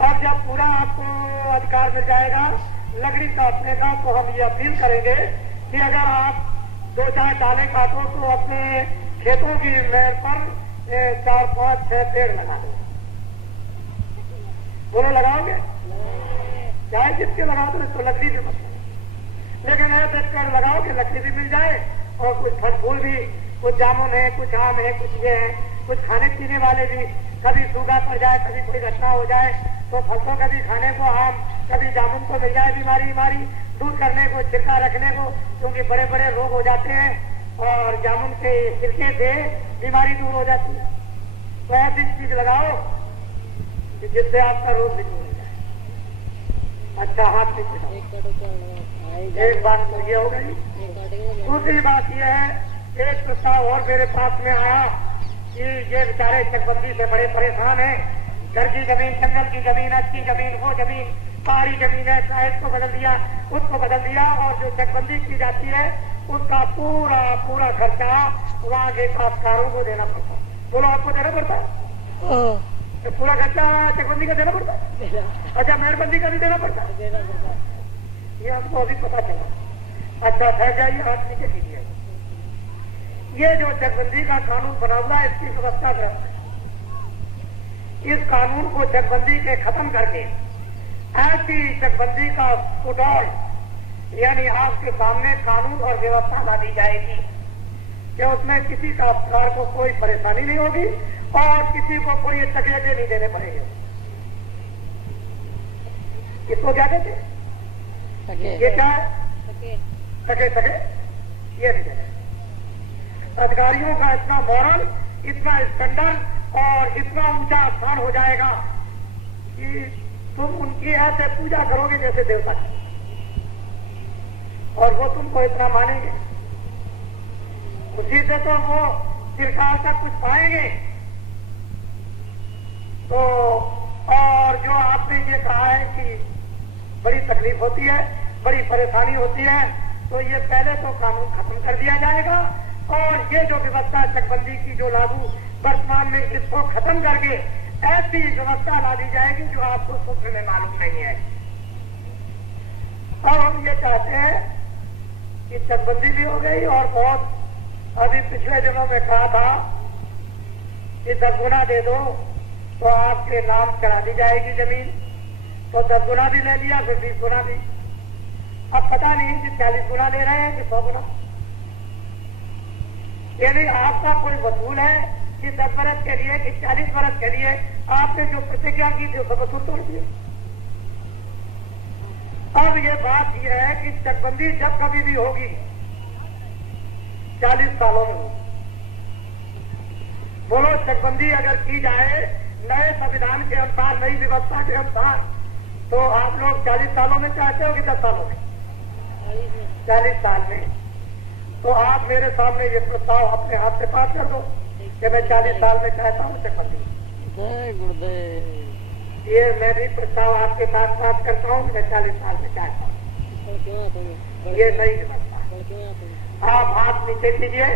और जब पूरा आपको अधिकार मिल जाएगा लकड़ी काटने का, तो हम ये अपील करेंगे कि अगर आप 2-4 डाले काटो तो अपने खेतों की मेड़ पर 4, 5, 6 पेड़ लगा दो। बोलो लगाओगे? चाहे जिसके लगाओ तो इसको लकड़ी भी मत, लेकिन ऐसे पेड़ लगाओ कि लकड़ी भी मिल जाए और कुछ फल फूल भी, कुछ जामुन है, कुछ आम है, कुछ ये है, कुछ खाने पीने वाले भी, कभी सूखा पड़ जाए, कभी कोई घटना हो जाए तो फलों का भी खाने को, आम कभी जामुन को मिल जाए, बीमारी दूर करने को, छिड़का रखने को, क्योंकि बड़े बड़े रोग हो जाते हैं और जामुन के छिलके से बीमारी दूर हो जाती है। तो ऐसी चीज लगाओ कि जिससे आपका रोग भी दूर हो जाए। अच्छा हाथ से एक बात तो ये हो गई। दूसरी बात यह है, एक प्रस्ताव और मेरे पास में आया कि ये बेचारे चकबंदी से बड़े परेशान हैं, घर की जमीन, जंगल की जमीन, अच्छी जमीन, वो जमीन पहाड़ी जमीन है, चाहे इसको बदल दिया, उसको बदल दिया, और जो चकबंदी की जाती है उसका पूरा पूरा खर्चा वहाँ के काश्तकारों को देना पड़ता है। बोलो आपको देना पड़ता है? तो पूरा खर्चा चकबंदी का देना पड़ता है? अच्छा मेहरबंदी का भी देना पड़ता है? ये हमको अभी पता चला। अच्छा ठहर जाइए, हाथ नीचे कीजिए। ये जो चकबंदी का कानून बना हुआ है इसकी व्यवस्था ग्रस्त है। इस कानून को चकबंदी के खत्म करके ऐसी चकबंदी का फुटबॉल यानी आपके सामने कानून और व्यवस्था ला दी जाएगी कि उसमें किसी काश्तकार को कोई परेशानी नहीं होगी और किसी को कोई तकलीफें नहीं देने पड़ेंगे। इसको क्या कहते हैं? ये क्या है? सके ये नहीं देने। अधिकारियों का इतना मॉरल, इतना स्टैंडर्ड और इतना ऊंचा स्थान हो जाएगा कि तुम उनकी ऐसे पूजा करोगे जैसे देवता की, और वो तुमको इतना मानेंगे, उसी से तो वो चिरकाल तक कुछ पाएंगे। तो और जो आपने ये कहा है कि बड़ी तकलीफ होती है, बड़ी परेशानी होती है, तो ये पहले तो कानून खत्म कर दिया जाएगा, और ये जो व्यवस्था चकबंदी की जो लागू वर्तमान में, इसको खत्म करके ऐसी व्यवस्था ला दी जाएगी जो आपको सूत्र में मालूम नहीं है। अब हम ये चाहते हैं कि चकबंदी भी हो गई, और बहुत अभी पिछले दिनों में कहा था कि 10 गुना दे दो तो आपके नाम चढ़ा दी जाएगी जमीन, तो 10 गुना भी ले लिया, फिर 20 गुना भी। अब पता नहीं कि 40 गुना ले रहे हैं कि 100 गुना। यानी आपका कोई वसूल है कि 10 वर्ष के लिए कि 40 वर्ष के लिए आपने जो प्रतिज्ञा की थी उसको वसूल तोड़ दिया। अब ये बात यह है कि चकबंदी जब कभी भी होगी 40 सालों में होगी। बोलो, चकबंदी अगर की जाए नए संविधान के अनुसार, नई व्यवस्था के अनुसार, तो आप लोग 40 सालों में चाहते हो कि 10 सालों में? 40 साल में। तो आप मेरे सामने ये प्रस्ताव अपने हाथ से पास कर दो कि मैं 40 साल में चाहता हूँ चकबंदी। जय गुरुदेव। ये मैं भी प्रस्ताव आपके साथ पास करता हूँ कि मैं 40 साल में चाहता हूँ। ये नई व्यवस्था। आप हाथ नीचे कीजिए।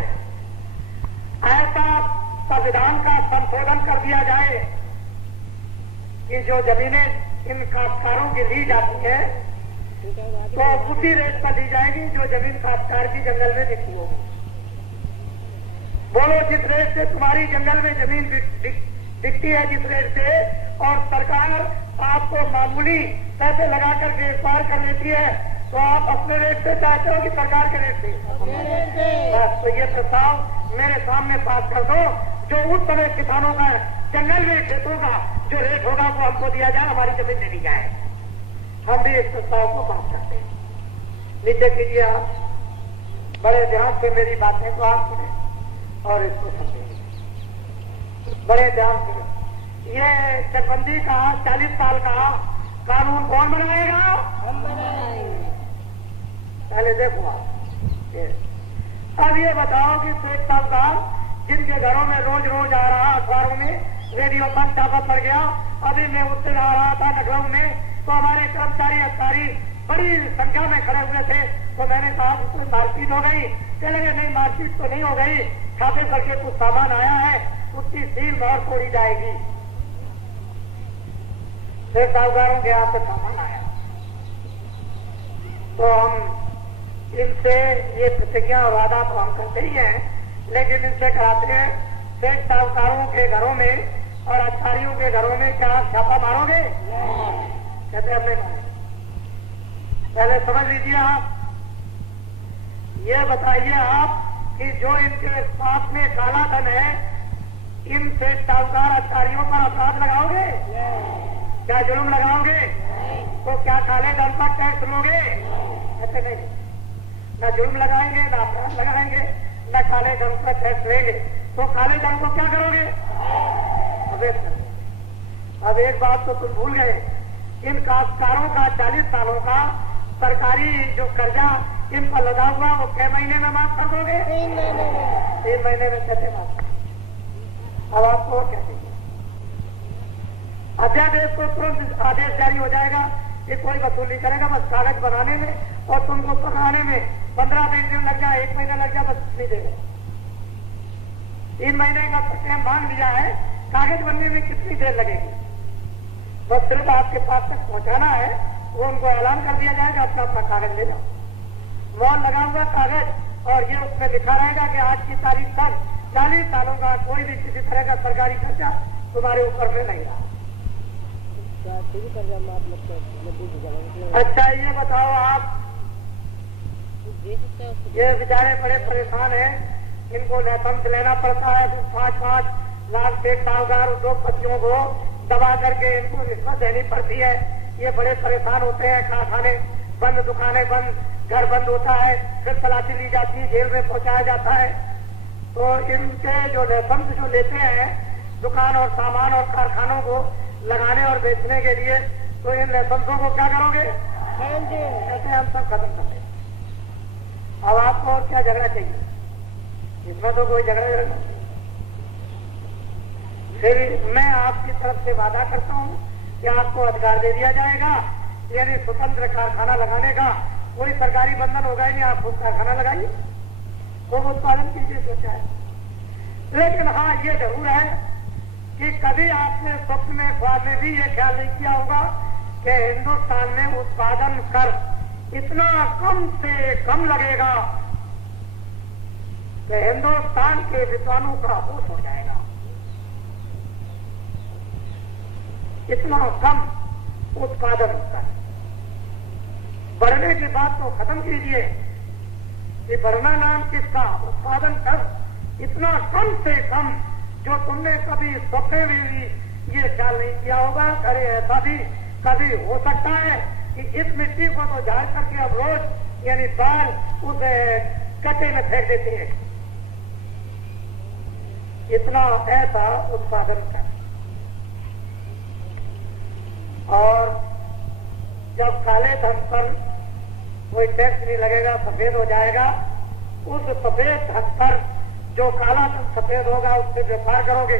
ऐसा संविधान का संशोधन कर दिया जाए कि जो जमीनें इन काश्तकारों की ली जाती है तो उसी रेट पर दी जाएगी जो जमीन काश्तकार की जंगल में बिकती होगी। बोलो, जिस रेट से तुम्हारी जंगल में जमीन बिकती है, जिस रेट से, और सरकार आपको मामूली पैसे लगा करके एक्वायर कर लेती है, तो आप अपने रेट से चाहते हो कि सरकार के रेट से? बस, तो ये प्रस्ताव मेरे सामने पास कर दो। जो उस समय किसानों का जंगल में खेतों का जो रेट होगा वो हमको दिया जाए, हमारी जमीन दे दी जाए। हम भी इस प्रस्ताव को पास करते हैं। नीचे कीजिए आप। बड़े ध्यान से मेरी बातें को आप सुने और इसको समझेंगे बड़े ध्यान से। ये चकबंदी का 40 साल का कानून कौन बनाएगा? हम बनाएंगे। पहले देखो आप। अब ये बताओ कि शेख साहब का जिनके घरों में रोज रोज आ रहा, अखबारों में, रेडियो पर छापा पड़ गया, अभी मैं उस दिन आ रहा था लखनऊ में, तो हमारे कर्मचारी अधिकारी बड़ी संख्या में खड़े हुए थे। तो मैंने कहा उसमें मारपीट हो गई? कह लगे नहीं, मारपीट तो नहीं हो गई, छापे करके कुछ सामान आया है, उसकी सील और तोड़ी जाएगी। फिर साहूकारों के यहाँ से सामान आया तो हम इनसे ये प्रतिज्ञा और वादा तो हम करते ही हैं, लेकिन इनसे कराते हैं सेठ साहूकारों के घरों में और अधिकारियों के घरों में क्या छापा मारोगे? कहते हम नहीं मारेंगे। पहले समझ लीजिए आप। ये बताइए आप कि जो इनके पास में काला धन है, इन सेठ साहूकार अधिकारियों पर अपराध लगाओगे? क्या जुर्म लगाओगे? तो क्या काले धन पर टैक्स लोगे? कहते नहीं, न जुर्म लगाएंगे, न अपराध लगाएंगे, न काले धन पर टैक्स लेंगे। तो काले धन को क्या करोगे? अवैध करोगे। अब एक बात तो तुम भूल गए, इन काश्तकारों का 40 सालों का सरकारी जो कर्जा इन पर लगा हुआ वो कै महीने में माफ कर दोगे? 3 महीने में कैसे माफ कर? अब आपको क्या चाहिए? अध्यादेश को तुरंत आदेश जारी हो जाएगा कि कोई वसूल नहीं करेगा, बस कागज बनाने में और तुमको पकड़ाने में 15-20 दिन लग जाए, 1 महीना लग जाए, बस नहीं देगा। 3 महीने का टाइम मांग लिया है, कागज बनने में कितनी देर लगेगी? बस सिर्फ आपके पास तक पहुंचाना है, वो उनको ऐलान कर दिया जाएगा, अपना अपना कागज ले जाओ। मॉल लगा हुआ कागज और ये उसमें लिखा रहेगा कि आज की तारीख तक 40 सालों का कोई भी किसी तरह का सरकारी कर्जा तुम्हारे ऊपर में नहीं रहा। अच्छा ये बताओ आप, ये बेचारे बड़े परेशान हैं, इनको लाइसेंस लेना पड़ता है, 5-5 लाख से साहूकार उद्योगपतियों को दबा करके इनको रिश्वत देनी पड़ती है। ये बड़े परेशान होते हैं, कारखाने बंद, दुकानें बंद, घर बंद होता है, फिर तलाशी ली जाती है, जेल में पहुंचाया जाता है। तो इनके जो लाइसेंस जो लेते हैं दुकान और सामान और कारखानों को लगाने और बेचने के लिए, तो इन लाइसेंसों को क्या करोगे? कहते हैं हम सब खत्म कर देंगे। अब आपको और क्या झगड़ा चाहिए? इसमें तो कोई झगड़ा नहीं। फिर मैं आपकी तरफ से वादा करता हूँ कि आपको अधिकार दे दिया जाएगा, यानी स्वतंत्र कारखाना लगाने का। कोई सरकारी बंधन होगा ही नहीं, आप खुद कारखाना लगाइए, खूब उत्पादन कीजिए जो चाहे। लेकिन हाँ ये जरूर है कि कभी आपने स्वप्न में, ख्वाब में भी ये ख्याल नहीं किया होगा कि हिंदुस्तान में उत्पादन कर इतना कम से कम लगेगा कि हिंदुस्तान के विद्वानों का होश हो जाएगा। इतना कम उत्पादन कर, बढ़ने की बात तो खत्म कीजिए कि बढ़ना नाम किसका? उत्पादन कर इतना कम से कम जो तुमने कभी सपने में भी ये ख्याल नहीं किया होगा। अरे ऐसा भी कभी हो सकता है कि इस मिट्टी को तो झाड़ करके अब रोज यानी बाल उस कटे में फेंक देते हैं। इतना ऐसा उत्पादन कर, और जब काले धन पर कोई टैक्स नहीं लगेगा, सफेद हो जाएगा, उस सफेद धन पर जो काला धन सफेद होगा उससे व्यापार करोगे,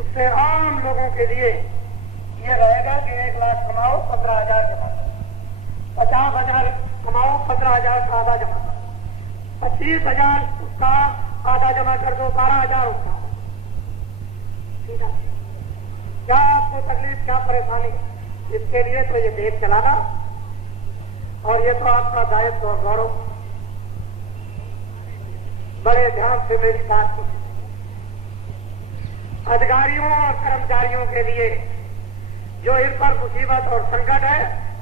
उससे आम लोगों के लिए ये रहेगा कि 1 लाख कमाओ 15,000 जमा करो, 50,000 कमाओ 15,000 का आधा जमा करो, 25,000 उसका आधा जमा कर दो, 12,000 उसका। क्या आपको तकलीफ, क्या परेशानी? इसके लिए तो ये देश चलाना, और ये तो आपका दायित्व और गौरव। बड़े ध्यान से मेरी बात सुनिए। अधिकारियों और कर्मचारियों के लिए जो इन पर मुसीबत और संकट है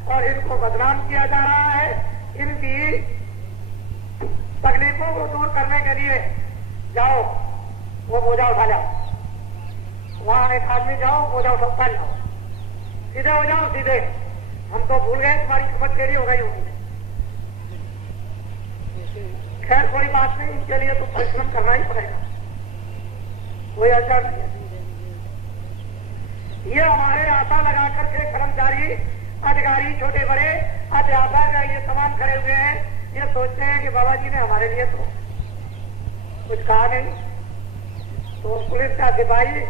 और इनको बदनाम किया जा रहा है, इनकी तकलीफों को दूर करने के लिए जाओ, वो बोझा उठा जाओ। वहां एक आदमी जाओ, बोझा उठा जाओ, सीधे हो जाओ, सीधे। हम तो भूल गए, तुम्हारी कमर टेढ़ी हो गई होगी। खैर कोई बात नहीं, इनके लिए तो परिश्रम करना ही पड़ेगा, कोई असर नहीं है। ये हमारे आशा लगा करके कर्मचारी, अधिकारी, छोटे बड़े, अध्यापक ये तमाम खड़े हुए हैं, ये सोचते हैं कि बाबा जी ने हमारे लिए तो कुछ कहा नहीं। तो पुलिस का सिपाही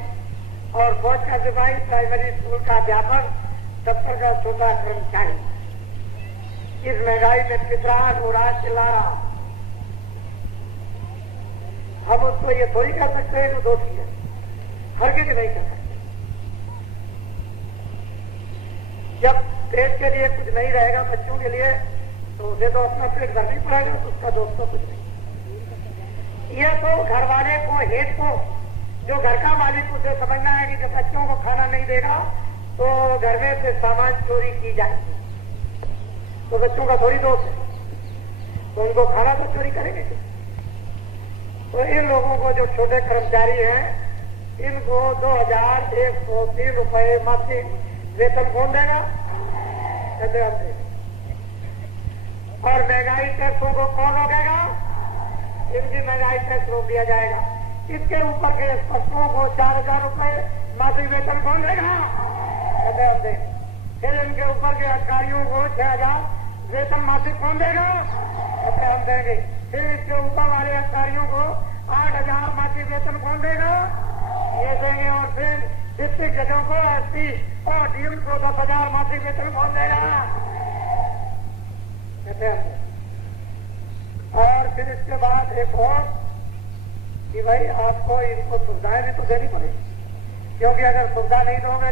और फौज का सिपाही, प्राइमरी स्कूल का अध्यापक, दफ्तर का छोटा कर्मचारी इस महंगाई में पितराहट हो रहा, चिल्ला रहा। हम उसको ये थोड़ी कर सकते हैं कि दोषी है, हरगिज नहीं कर सकते। जब पेट के लिए कुछ नहीं रहेगा बच्चों के लिए, तो उसे तो अपना पेट भरना ही पड़ेगा, तो उसका दोस्त तो कुछ नहीं। यह तो घर वाले को, हेड को, जो घर का मालिक, उसे समझना है कि जब बच्चों को खाना नहीं देगा तो घर में से सामान चोरी की जाएगी, तो बच्चों का थोड़ी दोष है, तो उनको खाना तो चोरी करेंगे। तो इन लोगों को, जो छोटे कर्मचारी हैं, इनको 2,103 रुपए मासिक वेतन कौन देगा? और महंगाई टैक्सों को कौन रोकेगा? इनकी महंगाई टैक्स रोक दिया जाएगा। इसके ऊपर के स्पष्टों को 4,000 रुपए मासिक वेतन कौन देगा? फिर इनके ऊपर के अधिकारियों को 6,000 वेतन मासिक कौन देगा? हम देंगे। फिर इसके ऊपर वाले अधिकारियों को 8,000 मासिक वेतन कौन देगा? ये देंगे। और फिर डिस्ट्रिक्ट जजों को, एसपी और डीएम को 10,000 मासिक वेतन कौन देगा? और फिर इसके बाद एक और कि भाई आपको इनको सुविधाएं भी तो देनी पड़ेगी, क्योंकि अगर सुविधा नहीं दोगे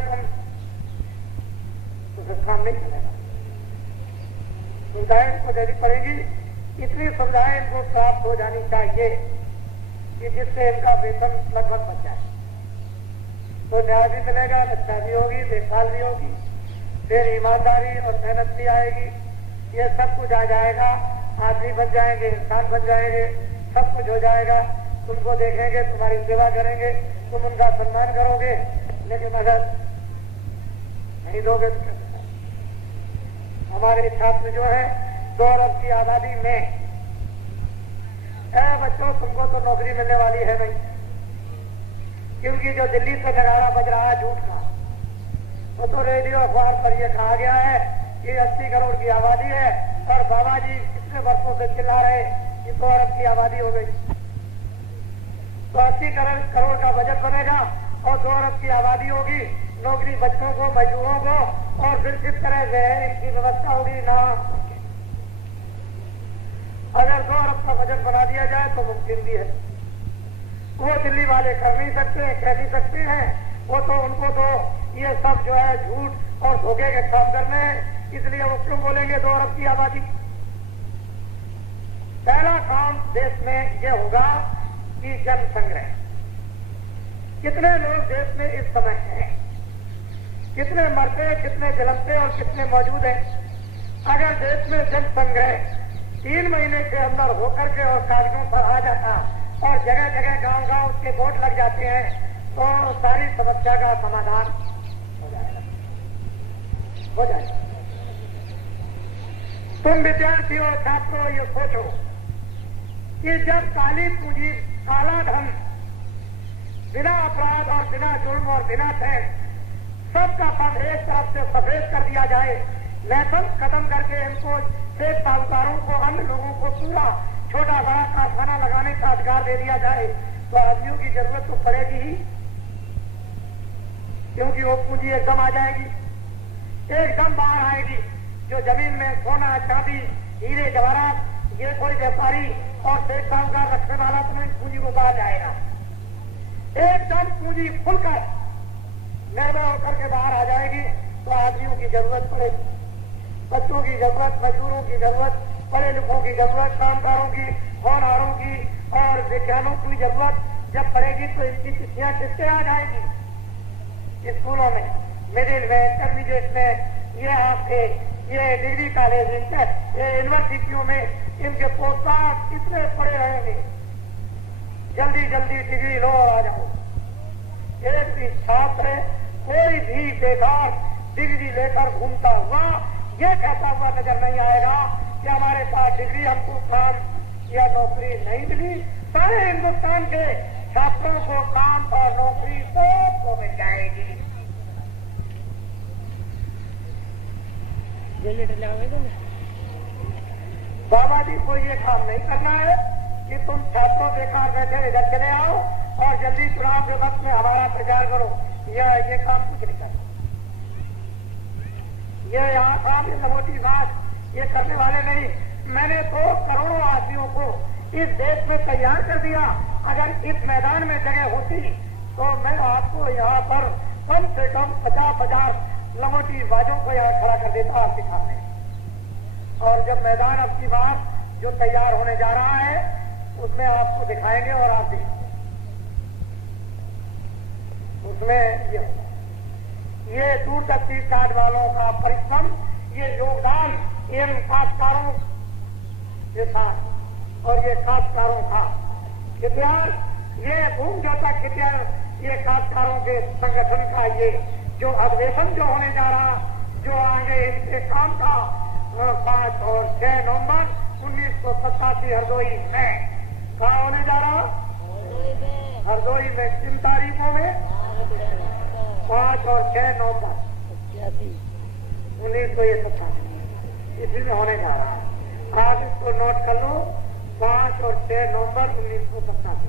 तो काम नहीं चलेगा। सुविधाएं इनको देनी पड़ेगी। इतनी सुविधाएं इनको प्राप्त हो जानी चाहिए कि जिससे इनका वेतन लगभग बच जाए, तो न्याय भी मिलेगा, रक्षा भी होगी, देखभाल भी होगी, फिर ईमानदारी और मेहनत भी आएगी। ये सब कुछ आ जाएगा, आदमी बन जाएंगे, इंसान बन जाएंगे, सब कुछ हो जाएगा। तुमको देखेंगे, तुम्हारी सेवा करेंगे, तुम उनका सम्मान करोगे। लेकिन अगर नहीं दोगे तो कैसे? हमारे छात्र जो है 2 अरब की आबादी में, बच्चों तुमको तो नौकरी मिलने वाली है नहीं, क्योंकि जो दिल्ली से नगाड़ा बज रहा है झूठ का, वो तो रेडियो अखबार पर यह कहा गया है कि 80 करोड़ की आबादी है, और बाबा जी कितने वर्षों से चिल्ला रहे कि 2 अरब की आबादी हो गई। तो 80 करोड़ का बजट बनेगा और 2 अरब की आबादी होगी, नौकरी बच्चों को, मजदूरों को, और फिर किस तरह से इनकी व्यवस्था होगी ना। अगर 2 अरब का बजट बना दिया जाए तो मुमकिन भी है। वो दिल्ली वाले कर नहीं सकते हैं, कह नहीं सकते हैं, वो तो उनको तो ये सब जो है झूठ और धोखे के काम करने हैं, इसलिए वो क्यों बोलेंगे 2 अरब की आबादी। पहला काम देश में ये होगा कि जन संग्रह। कितने लोग देश में इस समय हैं, कितने मरते, कितने जलमते और कितने मौजूद हैं। अगर देश में जन संग्रह 3 महीने के अंदर होकर के और कागजों पर आ जाता और जगह जगह गांव गांव उसके वोट लग जाते हैं तो सारी समस्या का समाधान हो जाएगा। तुम विद्यार्थियों छात्रों ये सोचो कि जब काली पूंजी काला धन बिना अपराध और बिना जुर्म और बिना टैक्स सबका पद एक तरफ से सफेद कर दिया जाए, लहसुन खत्म करके इनको शेख साहूकारों को अन्य लोगों को पूरा छोटा बड़ा कारखाना लगाने का अधिकार दे दिया जाए तो आदमियों की जरूरत तो पड़ेगी ही, क्योंकि वो पूंजी एकदम आ जाएगी, एकदम बाहर आएगी। जो जमीन में सोना चांदी हीरे जवाहरात ये कोई व्यापारी और शेख साहूकार रखने वाला तो नहीं, पूंजी को बाहर जाएगा। एकदम पूंजी खुलकर निर्भय होकर के बाहर आ जाएगी तो आदमियों की जरूरत पड़ेगी, बच्चों की जरूरत, मजदूरों की जरूरत, पढ़े लिखों की जरूरत, कामगारों की, होनहारों की और विज्ञानों की जरूरत जब पड़ेगी तो इसकी चिट्ठियां किससे आ जाएगी? स्कूलों में, मिडिल में, इंटरमीडिएट में, ये आपके ये डिग्री कॉलेज, ये यूनिवर्सिटियों में इनके पोस्टार कितने पड़े रहेंगे। जल्दी जल्दी डिग्री लो और आ जाओ। एक भी छात्र कोई भी बेकार डिग्री लेकर घूमता हुआ ये कहता हुआ नजर नहीं आएगा कि हमारे पास डिग्री, हमको काम या नौकरी नहीं मिली। सारे हिंदुस्तान के छात्रों को काम और नौकरी सबको मिल जाएगी। बाबा जी को ये काम नहीं करना है कि तुम छात्रों बेकार बैठे इधर चले आओ और जल्दी चुनाव के वक्त में हमारा प्रचार करो, ये काम कुछ नहीं करना। ये यहाँ काम लंगोटी नाच ये करने वाले नहीं। मैंने तो करोड़ों आदमियों को इस देश में तैयार कर दिया। अगर इस मैदान में जगह होती तो मैं आपको यहाँ पर कम से कम 50,000 लंगोटी बाजों को यहाँ खड़ा कर देता आपके सामने। और जब मैदान अब की बार जो तैयार होने जा रहा है उसमें आपको दिखाएंगे और आप देखेंगे उसमें ये दूरदर्शी कार्ड वालों का परिश्रम, ये योगदान इन काश्तकारों के साथ और ये काश्तकारों का खितियार, ये भूम जोता खितियार, ये काश्तकारों के संगठन का ये जो अधिवेशन जो होने जा रहा, जो आगे इनके काम का 5 और 6 नवंबर 1987 हरदोई में कहाँ होने जा रहा? हरदोई में 3 तारीखों में 5 और 6 नवंबर 1987 इसी में होने जा रहा है। आप इसको नोट कर लो, 5 और 6 नवंबर 1987।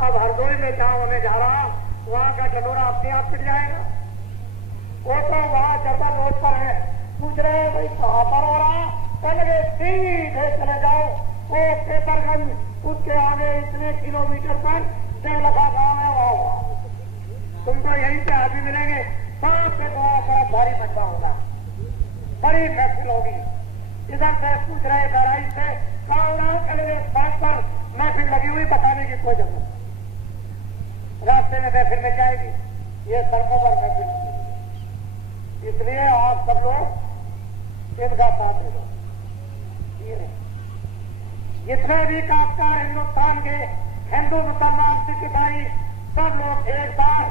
अब हरदोई में जहाँ होने जा रहा वहाँ का डलोरा अपने आप पिट जाएगा। वो तो वहाँ जरदा नोट पर है, पूछ रहे हैं भाई कहाँ पर हो रहा? पहले सीधे चले जाओ, वो पेपरगंज उसके आगे इतने किलोमीटर पर देवलखा गाँव है, वहाँ हुआ। तुमको यहीं पे आदमी मिलेंगे, सब पे बहुत भारी मजा होगा, बड़ी महफिल होगी। इधर से पूछ रहे बहराइच से कहाँ चले बात पर महफिल लगी हुई, बताने की कोई जरूरत नहीं। रास्ते में महफिल मिल जाएगी, ये सड़कों पर महफिल होगी। इसलिए आप सब लोग इनका साथ दे दो। जितने भी काश्तकार हिंदुस्तान के हिंदू मुसलमान सिख ईसाई सब लोग एक बार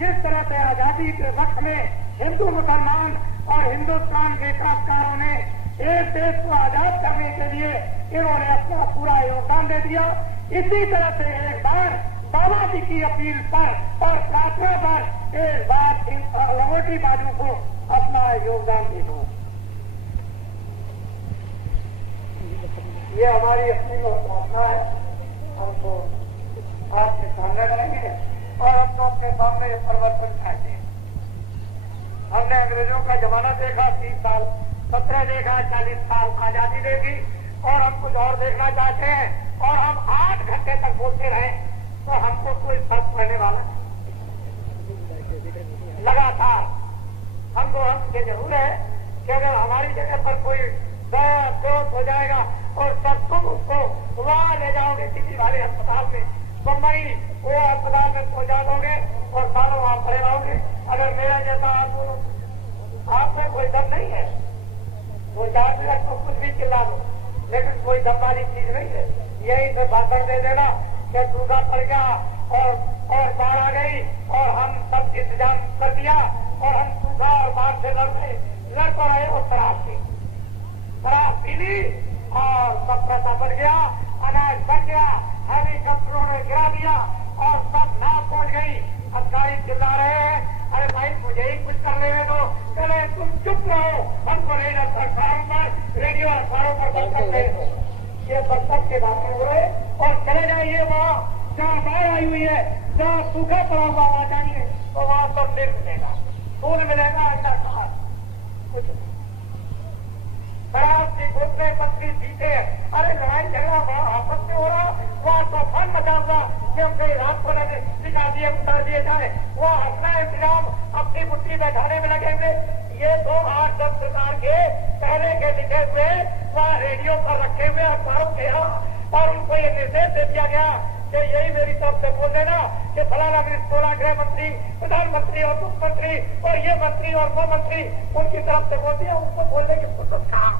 जिस तरह से आजादी के वक्त में हिंदू मुसलमान और हिंदुस्तान के काश्तकारों ने एक देश को आजाद करने के लिए इन्होंने अपना पूरा योगदान दे दिया, इसी तरह से एक बार बाबा जी की अपील पर और प्रार्थना पर एक बार इन लंगोटी बाजों को अपना योगदान दे दो। ये हमारी अपनी प्रार्थना है, हमको आपके सामने करेंगे और हमको अपने सामने परिवर्तन चाहते हैं। हमने अंग्रेजों का जमाना देखा, 30 साल, 17 देखा, 40 साल आजादी देखी और हम कुछ और देखना चाहते हैं। और हम 8 घंटे तक बोलते रहे तो हमको कोई फर्क पड़ने वाला लगातार हमको ये जरूर है कि अगर हमारी जगह पर कोई दोस्त हो जाएगा और सब तुम उसको वहां ले जाओगे किसी वाले अस्पताल में, बम्बई वो अस्पताल में पहुंचा दोगे और सालों आप खड़े रहोगे। अगर मेरा जैसा आप बोलो, आपको कोई दम नहीं है, 2-4 मिनट तो कुछ भी चिल्ला दो, लेकिन कोई दम वाली चीज नहीं है। यही तो भाषण दे देना कि सूखा पड़ गया और बाढ़ आ गई और हम सब इंतजाम कर दिया और हम सूखा और बाढ़ से लड़ तो रहे वो शराब पी ली और सब पैसा बढ़ गया, अनाज बढ़ गया, हेलीकॉप्टरों ने गिरा दिया और सब नाव पहुंच गई। अब गाड़ी चिल्ला रहे हैं, अरे भाई मुझे ही कुछ कर लेने दो। चले तुम चुप रहो, हमको नहीं सरकारों पर रेडियो अखबारों पर बरकत नहीं हो। ये बरकत के बातें हो रहे और चले जाइए वहाँ जहाँ बाढ़ आई हुई है, जहाँ सूखा पड़ा हुआ आ जाइए तो वहाँ सब मिल मिलेगा, दूध मिलेगा, अंडा खास कुछ नहीं। शराब की बोतलें पत्नी पीते, अरे लड़ाई झगड़ा वहाँ आपस में हो रहा, वहाँ तूफान मचा हुआ कि हमने रात को निकाल दिए, उतार दिए जाए, वहाँ अपना इंतजाम अपनी बुद्धि बैठाने में लगेंगे। ये तो 8-10 प्रकार के पहले के लिखे हुए वहाँ रेडियो पर रखे हुए अखबारों के यहाँ और उनको ये निर्देश दे दिया गया कि यही मेरी तरफ से बोल देना कि फलाना मिनिस्टर, गृह मंत्री, प्रधानमंत्री और मुख्यमंत्री और ये मंत्री और वो मंत्री उनकी तरफ से बोल दिया। उनको बोलने की फुर्सत कहाँ,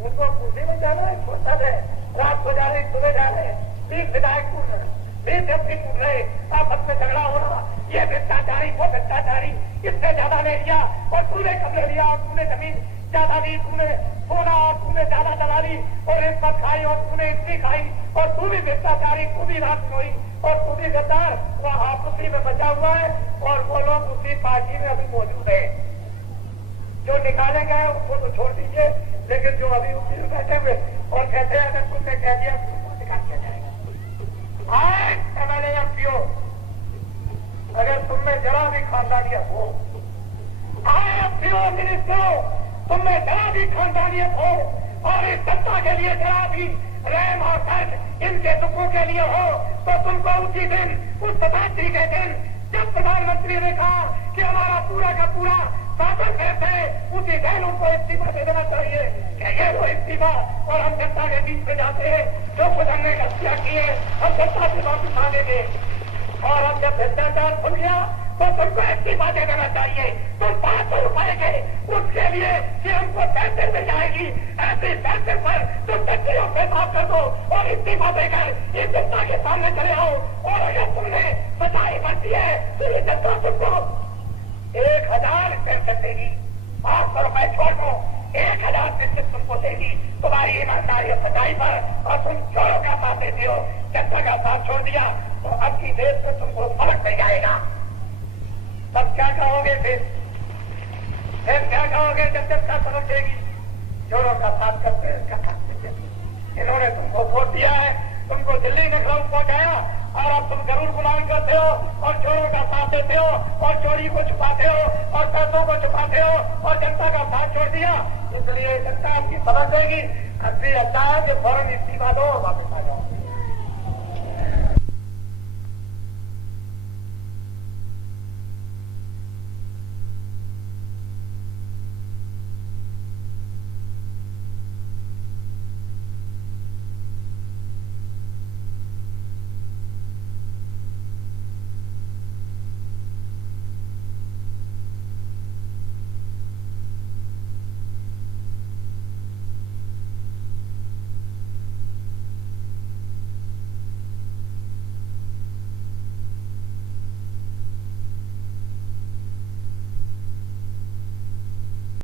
उनको खुशी में जाना है, फुर्सत है, रात को जा रहे, सुबह जा रहे, 30 विधायक कूद रहे, 20 एमपी कूद रहे, आपस में झगड़ा हो रहा, ये भ्रष्टाचारी वो भ्रष्टाचारी, इससे ज्यादा ले लिया और तूने कब ले लिया और तूने जमीन ज्यादा दी, तूने सोना और तूने ज्यादा दला ली और रिश्वत खाई और तूने इतनी खाई और तू भी भ्रष्टाचारी, तू भी रात सोई और तू भी गद्दार। वह आपसी में बचा हुआ है और वो लोग उसी पार्टी में अभी मौजूद है। जो निकाले गए उसको तो छोड़ दीजिए, लेकिन जो अभी उसी में बैठे हुए और कहते हैं अगर तुमने कह दिया तो निकाल दिया जाएगा। आज एमएलए एमपीओ अगर तुमने जरा भी खानदानियत हो, एमपीओ मिनिस्टरों तुमने जरा भी खानदानियत हो और इस जनता के लिए जरा भी रहम और दर्द इनके दुखों के लिए हो तो तुमको उसी दिन, उस 27 के दिन जब प्रधानमंत्री ने कहा कि हमारा पूरा का पूरा शासन कैसे है, उसी दिन उनको इस्तीफा दे देना चाहिए। क्या ये वो इस्तीफा और हम जनता के बीच में जाते हैं, जो कुछ हमने गलतियां की है हम जनता से वापस मांगेंगे और हम जब भ्रष्टाचार खुल गया तो तुमको इस्तीफा दे देना चाहिए। तुम 500 रुपए के उसके लिए कि हमको पैसे मिल जाएगी, ऐसे पैसे पर तुम तस्वीरों पे माफ कर दो और इस्तीफा देकर इस जनता के सामने चले आओ और अगर तुमने सच्चाई बनती है तो ये जनता तुमको 1000 पेंशन देगी, 500 रुपए छोड़ दो, 1000 पेंशन तुमको देगी तुम्हारी ईमानदारी और सच्चाई पर और तुम चोरों का साथ देते हो। जनता का साथ छोड़ दिया तो अब की देश में तुमको फर्क मिल जाएगा। तब क्या कहोगे फिर क्या कहोगे जब जनता समझ देगी? चोरों का साथ करते हैं, इसका साथ देते हैं। इन्होंने तुमको वोट दिया है, तुमको दिल्ली लखनऊ पहुंचाया और अब तुम जरूर गुलामी करते हो और चोरों का साथ देते हो और चोरी को छुपाते हो और पैसों को छुपाते हो और जनता का साथ छोड़ दिया। इसलिए जनता आपकी समझ देगी, असली अल्लाह के फौरन इस्तीफा दो और वापस आ जाओ।